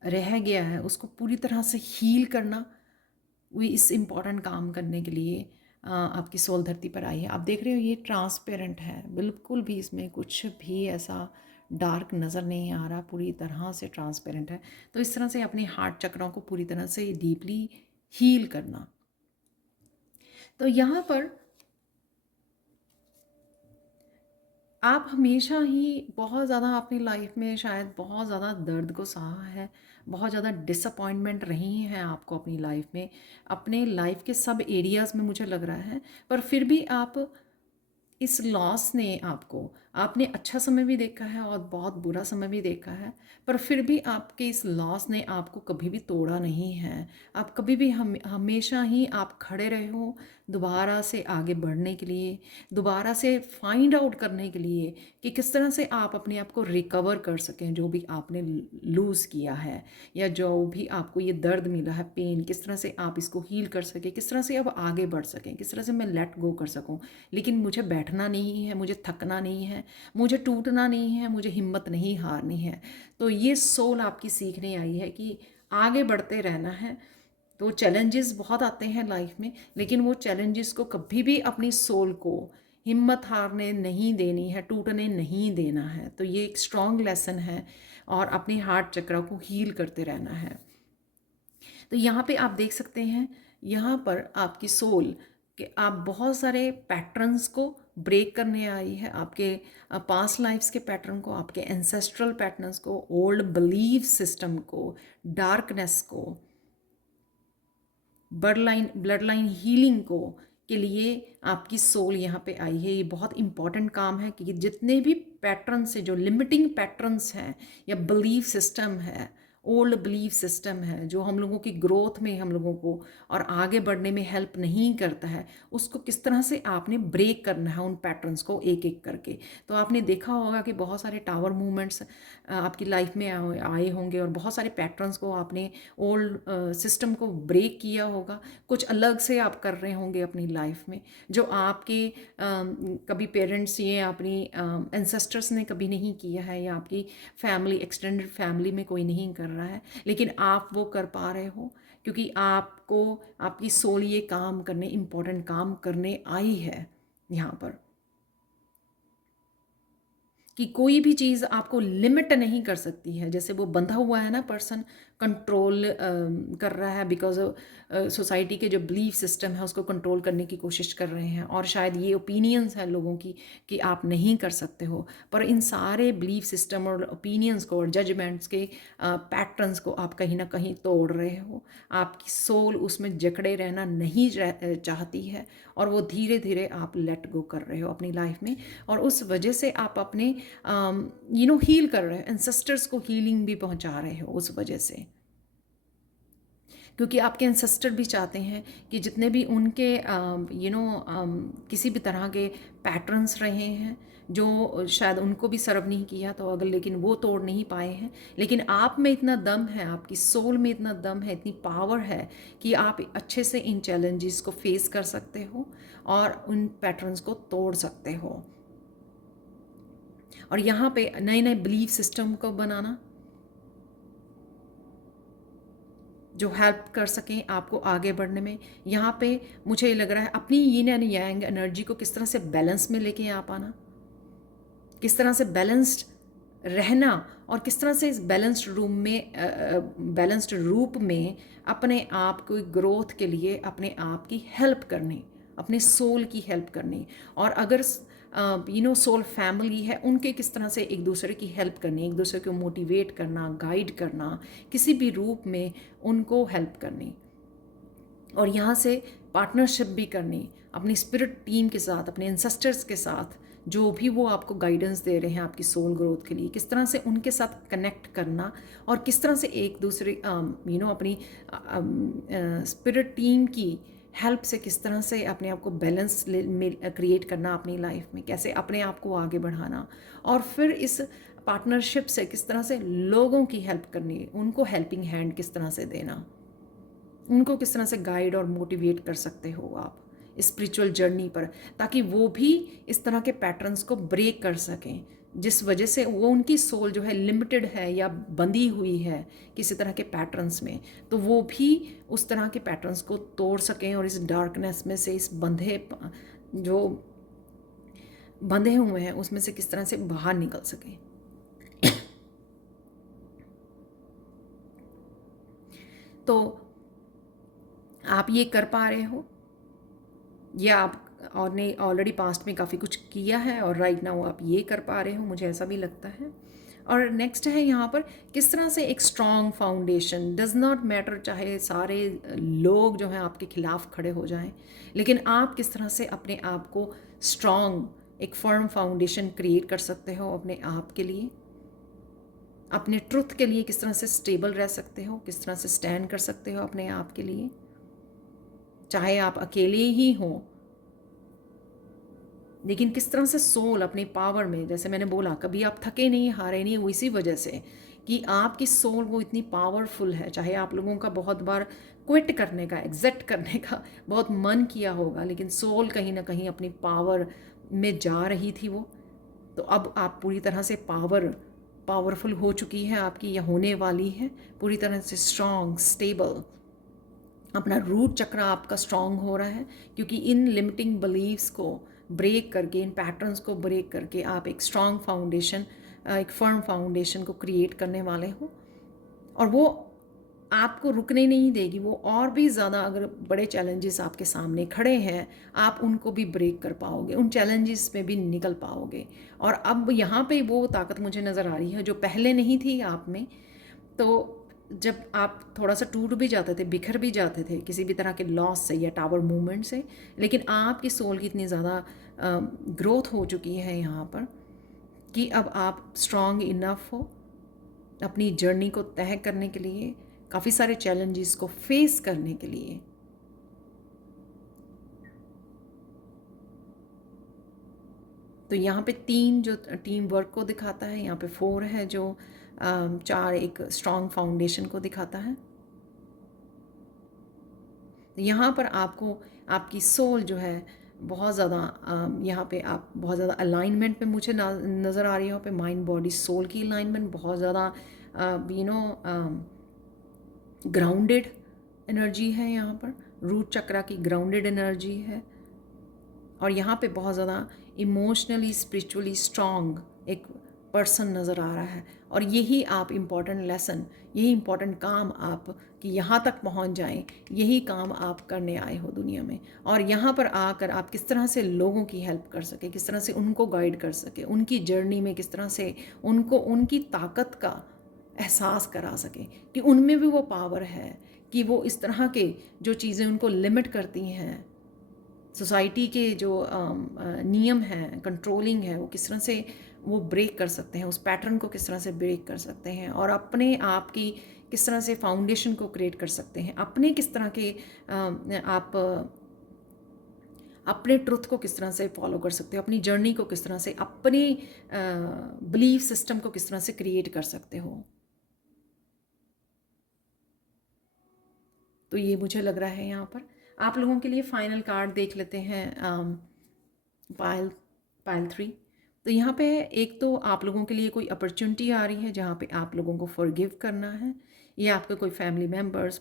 रह गया है, उसको पूरी तरह से हील करना, वो इस इम्पॉर्टेंट काम करने के लिए आपकी सोल धरती पर आई है। आप देख रहे हो ये ट्रांसपेरेंट है, बिल्कुल भी इसमें कुछ भी ऐसा डार्क नज़र नहीं आ रहा, पूरी तरह से ट्रांसपेरेंट है। तो इस तरह से अपने हार्ट चक्रों को पूरी तरह से डीपली हील करना। तो यहाँ पर आप हमेशा ही बहुत ज़्यादा अपनी लाइफ में शायद बहुत ज़्यादा दर्द को सहा है, बहुत ज़्यादा डिसअपॉइंटमेंट रही हैं आपको अपनी लाइफ में, अपने लाइफ के सब एरियाज़ में मुझे लग रहा है। पर फिर भी आप, इस लॉस ने आपको, आपने अच्छा समय भी देखा है और बहुत बुरा समय भी देखा है, पर फिर भी आपके इस लॉस ने आपको कभी भी तोड़ा नहीं है। आप कभी भी हमेशा ही आप खड़े रहे हो दोबारा से आगे बढ़ने के लिए, दोबारा से फाइंड आउट करने के लिए कि किस तरह से आप अपने आप को रिकवर कर सकें, जो भी आपने लूज़ किया है या जो भी आपको ये दर्द मिला है, पेन, किस तरह से आप इसको हील कर सकें, किस तरह से अब आगे बढ़ सकें, किस तरह से मैं लेट गो कर सकूं। लेकिन मुझे बैठना नहीं है, मुझे थकना नहीं है, मुझे टूटना नहीं है, मुझे हिम्मत नहीं हारनी है। तो ये सोल आपकी सीखने आई है कि आगे बढ़ते रहना है। तो चैलेंजेस बहुत आते हैं लाइफ में, लेकिन वो चैलेंजेस को कभी भी अपनी सोल को हिम्मत हारने नहीं देनी है, टूटने नहीं देना है। तो ये एक स्ट्रॉन्ग लेसन है, और अपने हार्ट चक्र को हील करते रहना है। तो यहाँ पे आप देख सकते हैं, यहाँ पर आपकी सोल कि आप बहुत सारे पैटर्न्स को ब्रेक करने आई है, आपके पास्ट लाइफ्स के पैटर्न को, आपके एंसेस्ट्रल पैटर्न्स को, ओल्ड बिलीफ सिस्टम को, डार्कनेस को, ब्लड लाइन हीलिंग को, के लिए आपकी सोल यहाँ पे आई है। ये बहुत इम्पॉर्टेंट काम है कि जितने भी पैटर्न्स है, जो लिमिटिंग पैटर्न्स हैं या बिलीफ सिस्टम है, ओल्ड बिलीफ सिस्टम है, जो हम लोगों की ग्रोथ में हम लोगों को और आगे बढ़ने में हेल्प नहीं करता है, उसको किस तरह से आपने ब्रेक करना है उन पैटर्न्स को एक एक करके। तो आपने देखा होगा कि बहुत सारे टावर मूवमेंट्स आपकी लाइफ में आए होंगे और बहुत सारे पैटर्न्स को आपने ओल्ड सिस्टम को ब्रेक किया होगा। कुछ अलग से आप कर रहे होंगे अपनी लाइफ में, जो आपके कभी पेरेंट्स ये अपनी एंसेस्टर्स ने कभी नहीं किया है, या आपकी फैमिली, एक्सटेंडेड फैमिली में कोई नहीं कर रहा है, लेकिन आप वो कर पा रहे हो क्योंकि आपको आपकी सोल ये काम करने, इम्पोर्टेंट काम करने आई है यहाँ पर। कि कोई भी चीज़ आपको लिमिट नहीं कर सकती है। जैसे वो बंधा हुआ है ना पर्सन, कंट्रोल कर रहा है बिकॉज सोसाइटी के जो बिलीफ सिस्टम है उसको कंट्रोल करने की कोशिश कर रहे हैं, और शायद ये ओपिनियंस हैं लोगों की कि आप नहीं कर सकते हो। पर इन सारे बिलीफ सिस्टम और ओपिनियंस को और जजमेंट्स के पैटर्न्स को आप कहीं ना कहीं तोड़ रहे हो। आपकी सोल उसमें जकड़े रहना नहीं चाहती है, और वो धीरे धीरे आप लेट गो कर रहे हो अपनी लाइफ में, और उस वजह से आप अपने हील कर रहे हो, एंसेस्टर्स को हीलिंग भी पहुंचा रहे हो उस वजह से। क्योंकि आपके एंसेस्टर भी चाहते हैं कि जितने भी उनके किसी भी तरह के पैटर्न्स रहे हैं जो शायद उनको भी सर्व नहीं किया, तो अगर लेकिन वो तोड़ नहीं पाए हैं, लेकिन आप में इतना दम है, आपकी सोल में इतना दम है, इतनी पावर है कि आप अच्छे से इन चैलेंजेस को फेस कर सकते हो और उन पैटर्न्स को तोड़ सकते हो। और यहाँ पे नए नए बिलीफ सिस्टम को बनाना जो हेल्प कर सकें आपको आगे बढ़ने में। यहाँ पे मुझे लग रहा है अपनी यीन एंड यांग एनर्जी को किस तरह से बैलेंस में लेके आ पाना, किस तरह से बैलेंस्ड रहना, और किस तरह से इस बैलेंस्ड रूप में अपने आप को ग्रोथ के लिए अपने आप की हेल्प करनी, अपने सोल की हेल्प करनी। और अगर सोल फैमिली है, उनके किस तरह से एक दूसरे की हेल्प करनी, एक दूसरे को मोटिवेट करना, गाइड करना, किसी भी रूप में उनको हेल्प करनी। और यहाँ से पार्टनरशिप भी करनी अपनी स्पिरिट टीम के साथ, अपने एंसेस्टर्स के साथ, जो भी वो आपको गाइडेंस दे रहे हैं आपकी सोल ग्रोथ के लिए, किस तरह से उनके साथ कनेक्ट करना, और किस तरह से एक दूसरे अपनी स्पिरिट टीम की हेल्प से किस तरह से अपने आप को बैलेंस क्रिएट करना अपनी लाइफ में, कैसे अपने आप को आगे बढ़ाना, और फिर इस पार्टनरशिप से किस तरह से लोगों की हेल्प करनी, उनको हेल्पिंग हैंड किस तरह से देना, उनको किस तरह से गाइड और मोटिवेट कर सकते हो आप स्पिरिचुअल जर्नी पर, ताकि वो भी इस तरह के पैटर्न्स को ब्रेक कर सकें, जिस वजह से वो उनकी सोल जो है लिमिटेड है या बंधी हुई है किसी तरह के पैटर्न्स में, तो वो भी उस तरह के पैटर्न्स को तोड़ सकें और इस डार्कनेस में से, इस जो बंधे हुए हैं उसमें से किस तरह से बाहर निकल सकें। तो आप ये कर पा रहे हो, या आप और ने ऑलरेडी पास्ट में काफ़ी कुछ किया है और राइट नाउ आप ये कर पा रहे हो, मुझे ऐसा भी लगता है। और नेक्स्ट है यहाँ पर किस तरह से एक strong foundation, does not matter चाहे सारे लोग जो हैं आपके खिलाफ खड़े हो जाएं, लेकिन आप किस तरह से अपने आप को स्ट्रॉन्ग, एक फर्म फाउंडेशन क्रिएट कर सकते हो अपने आप के लिए, अपने ट्रुथ के लिए किस तरह से स्टेबल रह सकते हो, किस तरह से स्टैंड कर सकते हो अपने आप के लिए, चाहे आप अकेले ही हों, लेकिन किस तरह से सोल अपने पावर में, जैसे मैंने बोला, कभी आप थके नहीं, हारे नहीं, वो इसी वजह से कि आपकी सोल वो इतनी पावरफुल है। चाहे आप लोगों का बहुत बार क्विट करने का, एग्जिट करने का बहुत मन किया होगा, लेकिन सोल कहीं ना कहीं अपनी पावर में जा रही थी वो, तो अब आप पूरी तरह से पावरफुल हो चुकी है आपकी, या होने वाली है पूरी तरह से स्ट्रॉन्ग, स्टेबल, अपना रूट चक्र आपका स्ट्रॉन्ग हो रहा है, क्योंकि इन लिमिटिंग बिलीव्स को ब्रेक करके, इन पैटर्न्स को ब्रेक करके आप एक स्ट्रॉन्ग फाउंडेशन, एक फर्म फाउंडेशन को क्रिएट करने वाले हो, और वो आपको रुकने नहीं देगी। वो और भी ज़्यादा अगर बड़े चैलेंजेस आपके सामने खड़े हैं, आप उनको भी ब्रेक कर पाओगे, उन चैलेंजेस में भी निकल पाओगे। और अब यहाँ पे वो ताकत मुझे नज़र आ रही है जो पहले नहीं थी आप में। तो जब आप थोड़ा सा टूट भी जाते थे, बिखर भी जाते थे किसी भी तरह के लॉस से या टावर मूवमेंट से, लेकिन आपकी सोल की इतनी ज़्यादा ग्रोथ हो चुकी है यहाँ पर कि अब आप स्ट्रॉन्ग इनफ हो अपनी जर्नी को तय करने के लिए, काफ़ी सारे चैलेंजेस को फेस करने के लिए। तो यहाँ पे 3 जो टीम वर्क को दिखाता है, यहाँ पे 4 है जो 4 एक स्ट्रॉन्ग फाउंडेशन को दिखाता है। तो यहाँ पर आपको आपकी सोल जो है बहुत ज़्यादा यहाँ पे आप बहुत ज़्यादा अलाइनमेंट में मुझे नज़र आ रही है। यहाँ पे माइंड बॉडी सोल की अलाइनमेंट बहुत ज़्यादा ग्राउंडेड एनर्जी है। यहाँ पर रूट चक्रा की ग्राउंडेड एनर्जी है और यहाँ पे बहुत ज़्यादा इमोशनली स्पिरिचुअली स्ट्रॉन्ग एक पर्सन नज़र आ रहा है। और यही आप इम्पॉर्टेंट लेसन, यही इम्पॉर्टेंट काम आप कि यहाँ तक पहुँच जाएं, यही काम आप करने आए हो दुनिया में। और यहाँ पर आकर आप किस तरह से लोगों की हेल्प कर सके, किस तरह से उनको गाइड कर सके, उनकी जर्नी में किस तरह से उनको उनकी ताकत का एहसास करा सके कि उनमें भी वो पावर है कि वो इस तरह के जो चीज़ें उनको लिमिट करती हैं, सोसाइटी के जो नियम हैं, कंट्रोलिंग है, वो किस तरह से वो ब्रेक कर सकते हैं, उस पैटर्न को किस तरह से ब्रेक कर सकते हैं और अपने आप की किस तरह से फाउंडेशन को क्रिएट कर सकते हैं, अपने किस तरह के आप अपने ट्रुथ को किस तरह से फॉलो कर सकते हो, अपनी जर्नी को किस तरह से, अपने बिलीफ सिस्टम को किस तरह से क्रिएट कर सकते हो। तो ये मुझे लग रहा है यहाँ पर आप लोगों के लिए फाइनल कार्ड देख लेते हैं। पायल पायल 3। तो यहाँ पे एक तो आप लोगों के लिए कोई अपॉर्चुनिटी आ रही है जहाँ पे आप लोगों को फॉरगिव करना है, या आपके कोई फैमिली मेम्बर्स,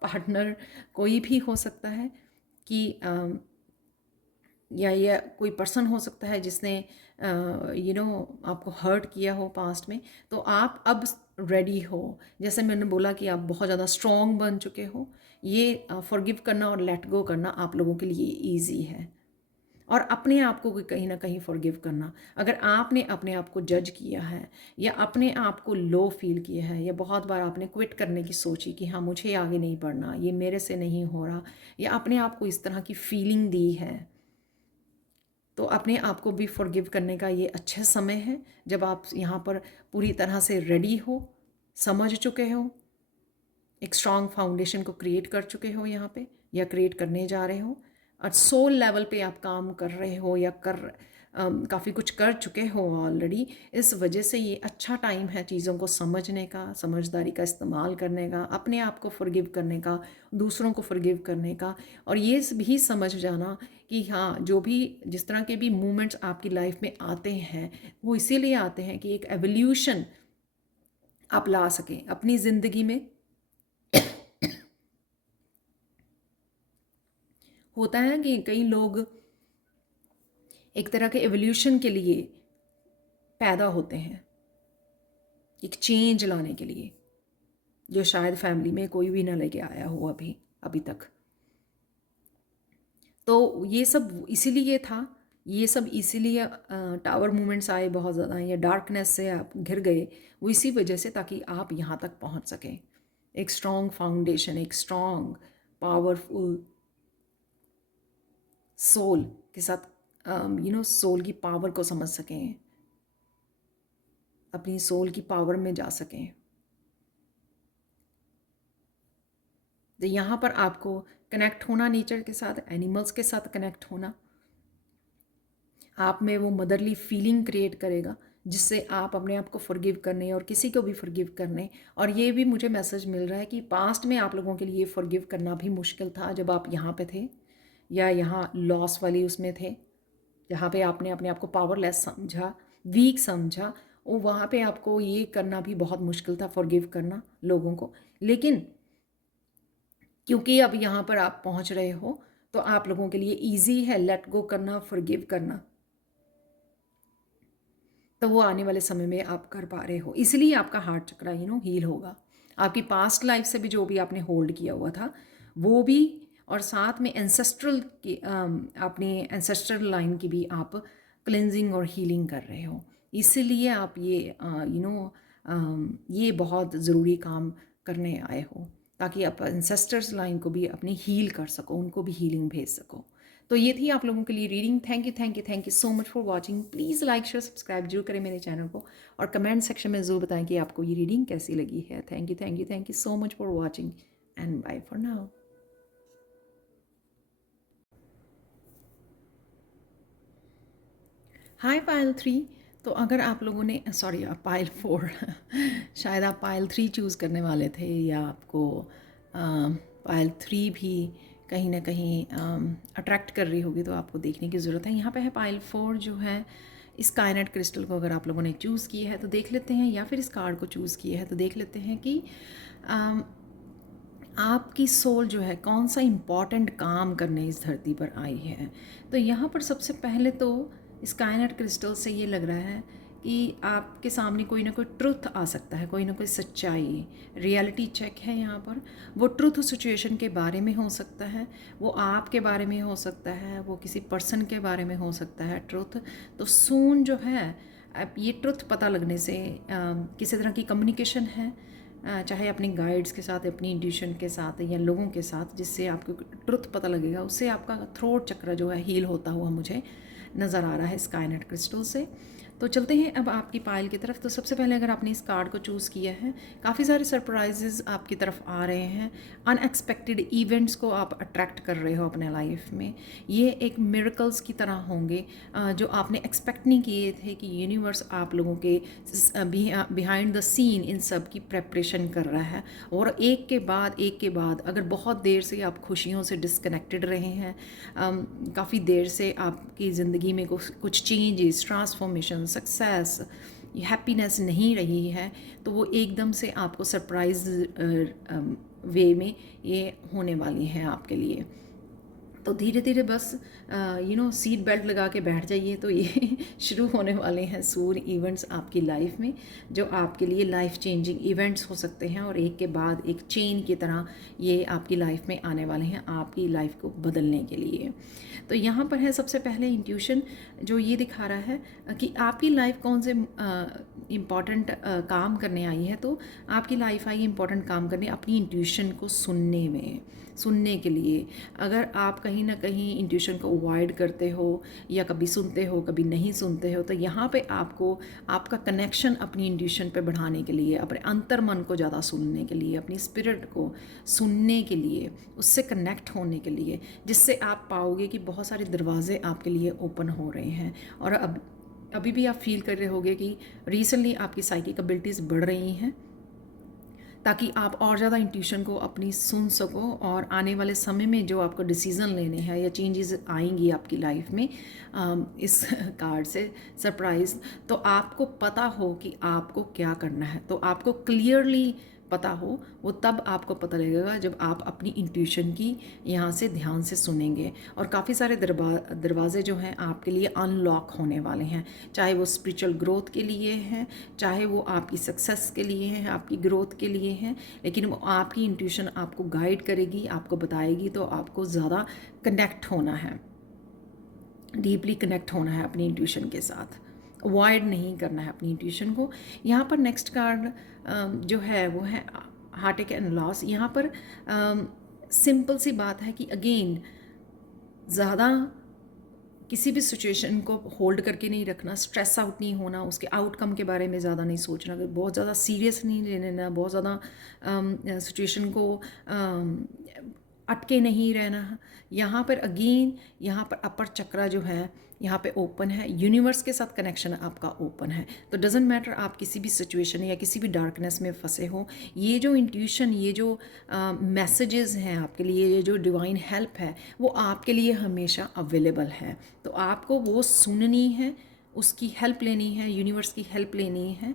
पार्टनर कोई भी हो सकता है कि या कोई पर्सन हो सकता है जिसने आपको हर्ट किया हो पास्ट में। तो आप अब रेडी हो, जैसे मैंने बोला कि आप बहुत ज़्यादा स्ट्रॉन्ग बन चुके हो। ये फॉरगिव करना और लेट गो करना आप लोगों के लिए ईजी है। और अपने आप को कहीं ना कहीं फॉरगिव करना, अगर आपने अपने आप को जज किया है या अपने आप को लो फील किया है या बहुत बार आपने क्विट करने की सोची कि हाँ मुझे आगे नहीं बढ़ना, ये मेरे से नहीं हो रहा, या अपने आप को इस तरह की फीलिंग दी है, तो अपने आप को भी फॉरगिव करने का ये अच्छा समय है जब आप यहाँ पर पूरी तरह से रेडी हो, समझ चुके हो, एक स्ट्रॉन्ग फाउंडेशन को क्रिएट कर चुके हो यहाँ पे या क्रिएट करने जा रहे हो, और सोल लेवल पे आप काम कर रहे हो या काफ़ी कुछ कर चुके हो ऑलरेडी। इस वजह से ये अच्छा टाइम है चीज़ों को समझने का, समझदारी का इस्तेमाल करने का, अपने आप को फॉरगिव करने का, दूसरों को फॉरगिव करने का, और ये भी समझ जाना कि हाँ जो भी जिस तरह के भी मूवमेंट्स आपकी लाइफ में आते हैं वो इसीलिए आते हैं कि एक एवोल्यूशन आप ला सकें अपनी ज़िंदगी में। होता है कि कई लोग एक तरह के एवोल्यूशन के लिए पैदा होते हैं, एक चेंज लाने के लिए, जो शायद फैमिली में कोई भी ना लेके आया हो अभी तक। तो ये सब इसीलिए था, ये सब इसीलिए टावर मूवमेंट्स आए बहुत ज़्यादा, या डार्कनेस से आप घिर गए, वो इसी वजह से ताकि आप यहाँ तक पहुँच सकें, एक स्ट्रॉन्ग फाउंडेशन, एक स्ट्रॉन्ग पावरफुल सोल के साथ सोल की पावर को समझ सकें, अपनी सोल की पावर में जा सकें। तो यहाँ पर आपको कनेक्ट होना नेचर के साथ, एनिमल्स के साथ कनेक्ट होना आप में वो मदरली फीलिंग क्रिएट करेगा जिससे आप अपने आप को फॉरगिव करने और किसी को भी फॉरगिव करने। और ये भी मुझे मैसेज मिल रहा है कि पास्ट में आप लोगों के लिए फॉरगिव करना भी मुश्किल था जब आप यहाँ पे थे, या यहाँ लॉस वाली उसमें थे, जहाँ पे आपने अपने आप को पावरलेस समझा, वीक समझा, और वहाँ पे आपको ये करना भी बहुत मुश्किल था, फॉरगिव करना लोगों को। लेकिन क्योंकि अब यहाँ पर आप पहुँच रहे हो तो आप लोगों के लिए ईजी है लेट गो करना, फॉरगिव करना। तो वो आने वाले समय में आप कर पा रहे हो, इसलिए आपका हार्ट चक्रा हील होगा। आपकी पास्ट लाइफ से भी जो भी आपने होल्ड किया हुआ था वो भी, और साथ में एंसेस्ट्रल की अपनी एंसेस्ट्रल लाइन की भी आप क्लेंजिंग और हीलिंग कर रहे हो। इसीलिए आप ये ये बहुत ज़रूरी काम करने आए हो, ताकि आप एंसेस्टर्स लाइन को भी अपनी हील कर सको, उनको भी हीलिंग भेज सको। तो ये थी आप लोगों के लिए reading. Thank you thank you thank you so much for watching. Please like share subscribe जरूर करें मेरे चैनल को, और कमेंट सेक्शन में ज़रूर बताएं कि आपको ये रीडिंग कैसी लगी है। Thank you thank you thank you so much for watching and bye for now. Hi Payal 3। तो अगर आप लोगों ने सॉरी पायल 4 शायद आप पायल 3 चूज़ करने वाले थे, या आपको पायल 3 भी कहीं ना कहीं अट्रैक्ट कर रही होगी, तो आपको देखने की ज़रूरत है। यहाँ पे है पायल 4 जो है, इस कायनेट क्रिस्टल को अगर आप लोगों ने चूज़ किया है तो देख लेते हैं, या फिर इस कार्ड को चूज़ किया है तो देख लेते हैं कि अम, आपकी सोल जो है कौन सा इम्पॉर्टेंट काम करने इस धरती पर आई है। तो यहाँ पर सबसे पहले तो इस कायनेट क्रिस्टल से ये लग रहा है कि आपके सामने कोई ना कोई ट्रुथ आ सकता है, कोई ना कोई सच्चाई, रियलिटी चेक है यहाँ पर। वो ट्रुथ सिचुएशन के बारे में हो सकता है, वो आपके बारे में हो सकता है, वो किसी पर्सन के बारे में हो सकता है ट्रुथ। तो सून जो है, अब ये ट्रुथ पता लगने से किसी तरह की कम्युनिकेशन है, चाहे अपने गाइड्स के साथ, अपनी इंट्यूशन के साथ, या लोगों के साथ, जिससे आपको ट्रुथ पता लगेगा, उससे आपका थ्रोट चक्र जो है हील होता हुआ मुझे नज़र आ रहा है स्काईनेट क्रिस्टल से। तो चलते हैं अब आपकी पायल की तरफ। तो सबसे पहले अगर आपने इस कार्ड को चूज़ किया है, काफ़ी सारे सरप्राइजेज़ आपकी तरफ आ रहे हैं, अनएक्सपेक्टेड इवेंट्स को आप अट्रैक्ट कर रहे हो अपने लाइफ में। ये एक मिरेकल्स की तरह होंगे जो आपने एक्सपेक्ट नहीं किए थे, कि यूनिवर्स आप लोगों के बिहाइंड द सीन इन सब की प्रेपरेशन कर रहा है। और एक के बाद अगर बहुत देर से आप खुशियों से डिस्कनेक्टेड रहे हैं, काफ़ी देर से आपकी ज़िंदगी में कुछ चेंजेस, ट्रांसफॉर्मेशन, सक्सेस, हैप्पीनेस नहीं रही है, तो वो एकदम से आपको सरप्राइज वे में ये होने वाली है आपके लिए। तो धीरे धीरे बस सीट बेल्ट लगा के बैठ जाइए, तो ये शुरू होने वाले हैं सून इवेंट्स आपकी लाइफ में, जो आपके लिए लाइफ चेंजिंग इवेंट्स हो सकते हैं, और एक के बाद एक चेन की तरह ये आपकी लाइफ में आने वाले हैं, आपकी लाइफ को बदलने के लिए। तो यहाँ पर है सबसे पहले इंट्यूशन, जो ये दिखा रहा है कि आपकी लाइफ कौन से इम्पॉर्टेंट काम करने आई है। तो आपकी लाइफ आई इम्पॉर्टेंट काम करने अपनी इंट्यूशन को सुनने के लिए। अगर आप कहीं ना कहीं इंट्यूशन को अवॉइड करते हो, या कभी सुनते हो कभी नहीं सुनते हो, तो यहाँ पे आपको आपका कनेक्शन अपनी इंट्यूशन पे बढ़ाने के लिए, अपने अंतर मन को ज़्यादा सुनने के लिए, अपनी स्पिरिट को सुनने के लिए, उससे कनेक्ट होने के लिए, जिससे आप पाओगे कि बहुत सारे दरवाजे आपके लिए ओपन हो रहे हैं। और अभी भी आप फील कर रहे होगे कि रिसेंटली आपकी साइकिक एबिलिटीज़ बढ़ रही हैं, ताकि आप और ज़्यादा इंट्यूशन को अपनी सुन सको, और आने वाले समय में जो आपको डिसीज़न लेने हैं या चेंजेस आएंगी आपकी लाइफ में इस कार्ड से सरप्राइज, तो आपको पता हो कि आपको क्या करना है। तो आपको क्लियरली पता हो, वो तब आपको पता लगेगा जब आप अपनी इंट्यूशन की यहाँ से ध्यान से सुनेंगे। और काफ़ी सारे दरवाजे जो हैं आपके लिए अनलॉक होने वाले हैं, चाहे वो स्पिरिचुअल ग्रोथ के लिए हैं, चाहे वो आपकी सक्सेस के लिए हैं, आपकी ग्रोथ के लिए हैं, लेकिन वो आपकी इंट्यूशन आपको गाइड करेगी, आपको बताएगी। तो आपको ज़्यादा कनेक्ट होना है, डीपली कनेक्ट होना है अपनी इंट्यूशन के साथ, अवॉइड नहीं करना है अपनी इंट्यूशन को। यहाँ पर नेक्स्ट कार्ड जो है वो है हार्ट एंड लॉस। यहाँ पर सिंपल सी बात है कि अगेन ज़्यादा किसी भी सिचुएशन को होल्ड करके नहीं रखना, स्ट्रेस आउट नहीं होना, उसके आउटकम के बारे में ज़्यादा नहीं सोचना, बहुत ज़्यादा सीरियस नहीं ले लेना, बहुत ज़्यादा सिचुएशन को अटके नहीं रहना। यहाँ पर अगेन यहाँ पर अपर चक्रा जो है यहाँ पे ओपन है, यूनिवर्स के साथ कनेक्शन आपका ओपन है। तो डजेंट मैटर आप किसी भी सिचुएशन या किसी भी डार्कनेस में फंसे हो, ये जो इंट्यूशन, ये जो मैसेजेस हैं आपके लिए, ये जो डिवाइन हेल्प है, वो आपके लिए हमेशा अवेलेबल है। तो आपको वो सुननी है, उसकी हेल्प लेनी है, यूनिवर्स की हेल्प लेनी है,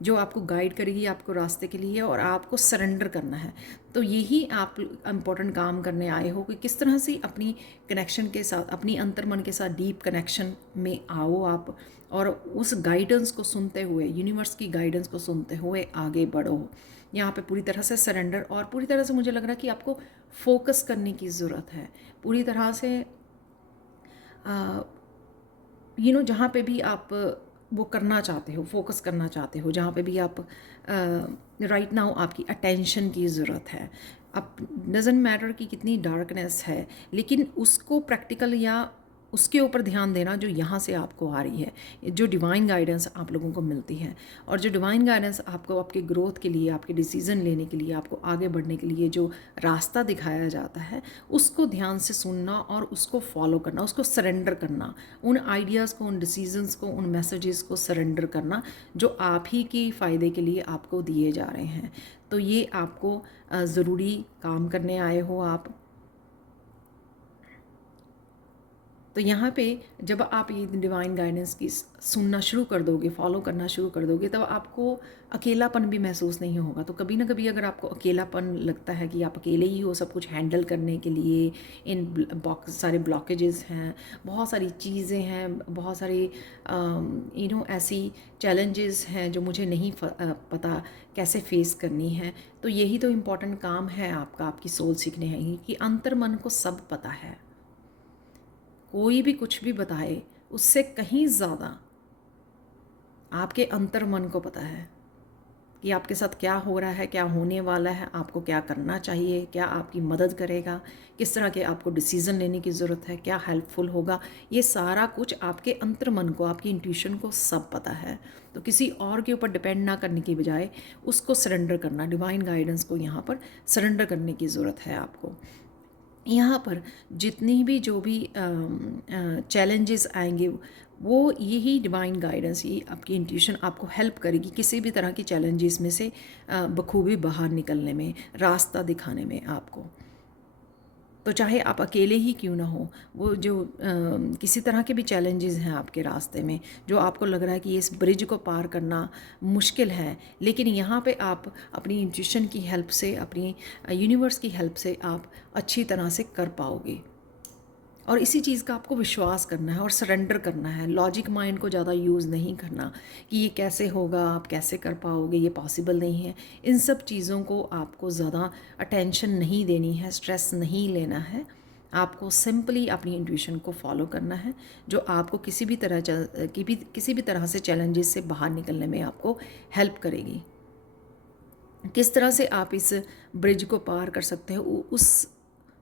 जो आपको गाइड करेगी आपको रास्ते के लिए, और आपको सरेंडर करना है। तो यही आप इम्पोर्टेंट काम करने आए हो, कि किस तरह से अपनी कनेक्शन के साथ, अपनी अंतर्मन के साथ डीप कनेक्शन में आओ आप, और उस गाइडेंस को सुनते हुए, यूनिवर्स की गाइडेंस को सुनते हुए आगे बढ़ो। यहाँ पे पूरी तरह से सरेंडर, और पूरी तरह से मुझे लग रहा है कि आपको फोकस करने की ज़रूरत है पूरी तरह से। जहाँ पे भी आप वो करना चाहते हो, फोकस करना चाहते हो, जहाँ पे भी आप राइट नाउ आपकी अटेंशन की ज़रूरत है। अब डज़ंट मैटर कि कितनी डार्कनेस है, लेकिन उसको प्रैक्टिकल या उसके ऊपर ध्यान देना जो यहाँ से आपको आ रही है, जो डिवाइन गाइडेंस आप लोगों को मिलती है, और जो डिवाइन गाइडेंस आपको आपके ग्रोथ के लिए, आपके डिसीज़न लेने के लिए, आपको आगे बढ़ने के लिए जो रास्ता दिखाया जाता है, उसको ध्यान से सुनना और उसको फॉलो करना, उसको सरेंडर करना, उन आइडियाज़ को, उन डिसीजंस को, उन मैसेजेस को सरेंडर करना जो आप ही के फ़ायदे के लिए आपको दिए जा रहे हैं। तो ये आपको ज़रूरी काम करने आए हो आप। तो यहाँ पे जब आप ये डिवाइन गाइडेंस की सुनना शुरू कर दोगे, फॉलो करना शुरू कर दोगे, तब आपको अकेलापन भी महसूस नहीं होगा। तो कभी ना कभी अगर आपको अकेलापन लगता है कि आप अकेले ही हो सब कुछ हैंडल करने के लिए, इन सारे ब्लॉकेजेस हैं, बहुत सारी चीज़ें हैं, बहुत सारी ऐसी चैलेंजेस हैं जो मुझे नहीं पता कैसे फेस करनी है, तो यही तो इम्पोर्टेंट काम है आपका, आपकी सोल सीखने हैं कि अंतर्मन को सब पता है। कोई भी कुछ भी बताए, उससे कहीं ज़्यादा आपके अंतर मन को पता है कि आपके साथ क्या हो रहा है, क्या होने वाला है, आपको क्या करना चाहिए, क्या आपकी मदद करेगा, किस तरह के आपको डिसीज़न लेने की ज़रूरत है, क्या हेल्पफुल होगा। ये सारा कुछ आपके अंतर मन को, आपकी इंट्यूशन को सब पता है। तो किसी और के ऊपर डिपेंड ना करने की बजाय उसको सरेंडर करना, डिवाइन गाइडेंस को यहाँ पर सरेंडर करने की ज़रूरत है आपको। यहाँ पर जितनी भी जो भी चैलेंजेस आएंगे, वो यही डिवाइन गाइडेंस, ये आपकी इंट्यूशन आपको हेल्प करेगी किसी भी तरह की चैलेंजेस में से बखूबी बाहर निकलने में, रास्ता दिखाने में आपको। तो चाहे आप अकेले ही क्यों ना हो, वो जो किसी तरह के भी चैलेंजेस हैं आपके रास्ते में, जो आपको लग रहा है कि इस ब्रिज को पार करना मुश्किल है, लेकिन यहाँ पे आप अपनी इंट्यूशन की हेल्प से, अपनी यूनिवर्स की हेल्प से आप अच्छी तरह से कर पाओगे। और इसी चीज़ का आपको विश्वास करना है और सरेंडर करना है, लॉजिक माइंड को ज़्यादा यूज़ नहीं करना कि ये कैसे होगा, आप कैसे कर पाओगे, ये पॉसिबल नहीं है। इन सब चीज़ों को आपको ज़्यादा अटेंशन नहीं देनी है, स्ट्रेस नहीं लेना है। आपको सिंपली अपनी इंट्यूशन को फॉलो करना है, जो आपको किसी भी तरह से चैलेंजेस से बाहर निकलने में आपको हेल्प करेगी। किस तरह से आप इस ब्रिज को पार कर सकते हो,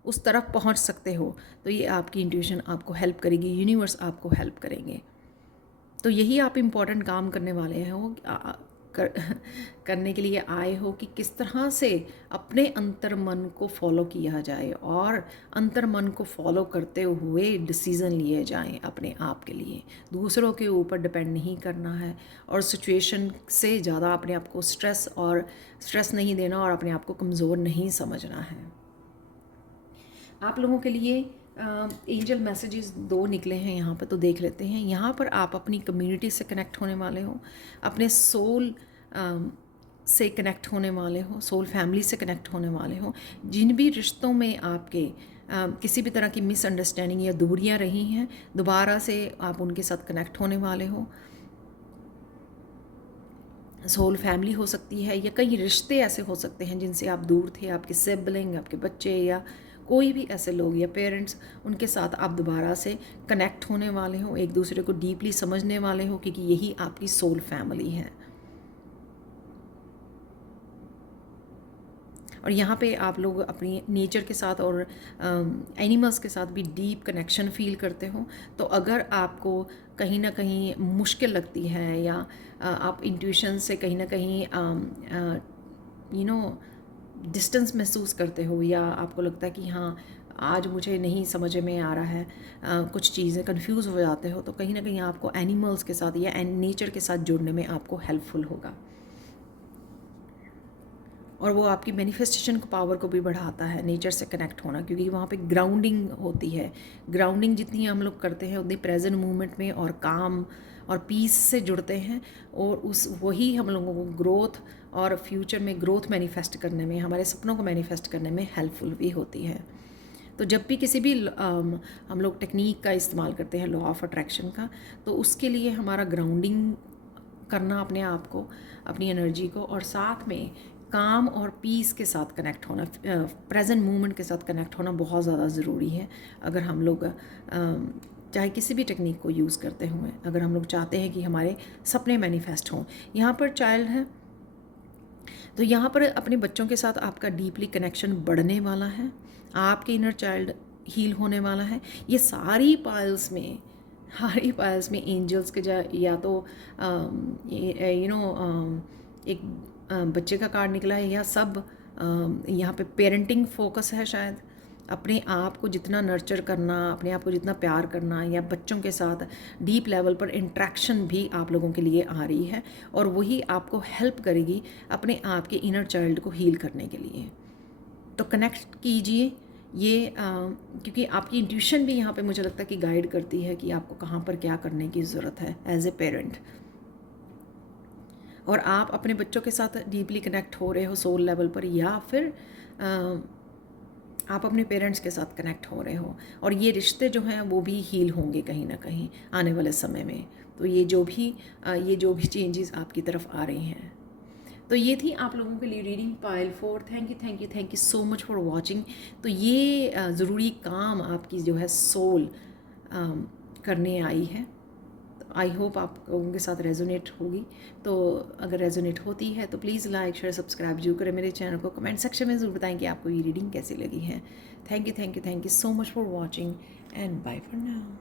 उस तरफ पहुंच सकते हो, तो ये आपकी इंट्यूशन आपको हेल्प करेगी, यूनिवर्स आपको हेल्प करेंगे। तो यही आप इम्पोर्टेंट काम करने वाले हो, करने के लिए आए हो कि किस तरह से अपने अंतर मन को फॉलो किया जाए और अंतर मन को फॉलो करते हुए डिसीज़न लिए जाएं अपने आप के लिए। दूसरों के ऊपर डिपेंड नहीं करना है और सिचुएशन से ज़्यादा अपने आप को स्ट्रेस नहीं देना और अपने आप को कमज़ोर नहीं समझना है। आप लोगों के लिए एंजल मैसेजेस 2 निकले हैं यहाँ पर, तो देख लेते हैं। यहाँ पर आप अपनी कम्युनिटी से कनेक्ट होने वाले हो, अपने सोल से कनेक्ट होने वाले हो, सोल फैमिली से कनेक्ट होने वाले हो। जिन भी रिश्तों में आपके किसी भी तरह की मिसअंडरस्टैंडिंग या दूरियाँ रही हैं, दोबारा से आप उनके साथ कनेक्ट होने वाले हो। सोल फैमिली हो सकती है या कई रिश्ते ऐसे हो सकते हैं जिनसे आप दूर थे, आपके सिबलिंग, आपके बच्चे या कोई भी ऐसे लोग या पेरेंट्स, उनके साथ आप दोबारा से कनेक्ट होने वाले हो, एक दूसरे को डीपली समझने वाले हो, क्योंकि यही आपकी सोल फैमिली है। और यहाँ पे आप लोग अपनी नेचर के साथ और एनिमल्स के साथ भी डीप कनेक्शन फील करते हो। तो अगर आपको कहीं ना कहीं मुश्किल लगती है या आप इंट्यूशन से कहीं ना कहीं डिस्टेंस महसूस करते हो, या आपको लगता है कि हाँ आज मुझे नहीं समझ में आ रहा है, कुछ चीज़ें कंफ्यूज हो जाते हो, तो कहीं ना कहीं आपको एनिमल्स के साथ या नेचर के साथ जुड़ने में आपको हेल्पफुल होगा। और वो आपकी मैनिफेस्टेशन को पावर को भी बढ़ाता है, नेचर से कनेक्ट होना, क्योंकि वहाँ पे ग्राउंडिंग होती है। ग्राउंडिंग जितनी हम लोग करते हैं उतनी प्रेजेंट मूवमेंट में और काम और पीस से जुड़ते हैं, और वही हम लोगों को ग्रोथ और फ्यूचर में ग्रोथ मैनिफेस्ट करने में, हमारे सपनों को मैनिफेस्ट करने में हेल्पफुल भी होती है। तो जब भी किसी भी हम लोग टेक्निक का इस्तेमाल करते हैं, लॉ ऑफ अट्रैक्शन का, तो उसके लिए हमारा ग्राउंडिंग करना अपने आप को, अपनी एनर्जी को, और साथ में काम और पीस के साथ कनेक्ट होना, प्रेजेंट मोमेंट के साथ कनेक्ट होना बहुत ज़्यादा ज़रूरी है। अगर हम लोग चाहे किसी भी टेक्निक को यूज़ करते हुए, अगर हम लोग चाहते हैं कि हमारे सपने मैनिफेस्ट हों। यहाँ पर चाइल्ड है, तो यहाँ पर अपने बच्चों के साथ आपका डीपली कनेक्शन बढ़ने वाला है, आपके इनर चाइल्ड हील होने वाला है। ये सारी पाइल्स में एंजल्स के या तो एक बच्चे का कार्ड निकला है, या सब यहाँ पे पेरेंटिंग फोकस है शायद। अपने आप को जितना नर्चर करना, अपने आप को जितना प्यार करना, या बच्चों के साथ डीप लेवल पर इंट्रैक्शन भी आप लोगों के लिए आ रही है, और वही आपको हेल्प करेगी अपने आप के इनर चाइल्ड को हील करने के लिए। तो कनेक्ट कीजिए ये, क्योंकि आपकी इंट्यूशन भी यहाँ पे मुझे लगता है कि गाइड करती है कि आपको कहाँ पर क्या करने की ज़रूरत है एज ए पेरेंट। और आप अपने बच्चों के साथ डीपली कनेक्ट हो रहे हो सोल लेवल पर, या फिर आप अपने पेरेंट्स के साथ कनेक्ट हो रहे हो, और ये रिश्ते जो हैं वो भी हील होंगे कहीं ना कहीं आने वाले समय में। तो ये जो भी चेंजेस आपकी तरफ आ रही हैं। तो ये थी आप लोगों के लिए reading pile 4। Thank you so much for watching. तो ये ज़रूरी काम आपकी जो है सोल करने आई है। आई होप आप लोगों के साथ रेजोनेट होगी। तो अगर रेजोनेट होती है तो प्लीज़ लाइक शेयर सब्सक्राइब जरूर करें मेरे चैनल को। कमेंट सेक्शन में ज़रूर बताएं कि आपको ये रीडिंग कैसी लगी है। Thank you so much for watching and bye for now.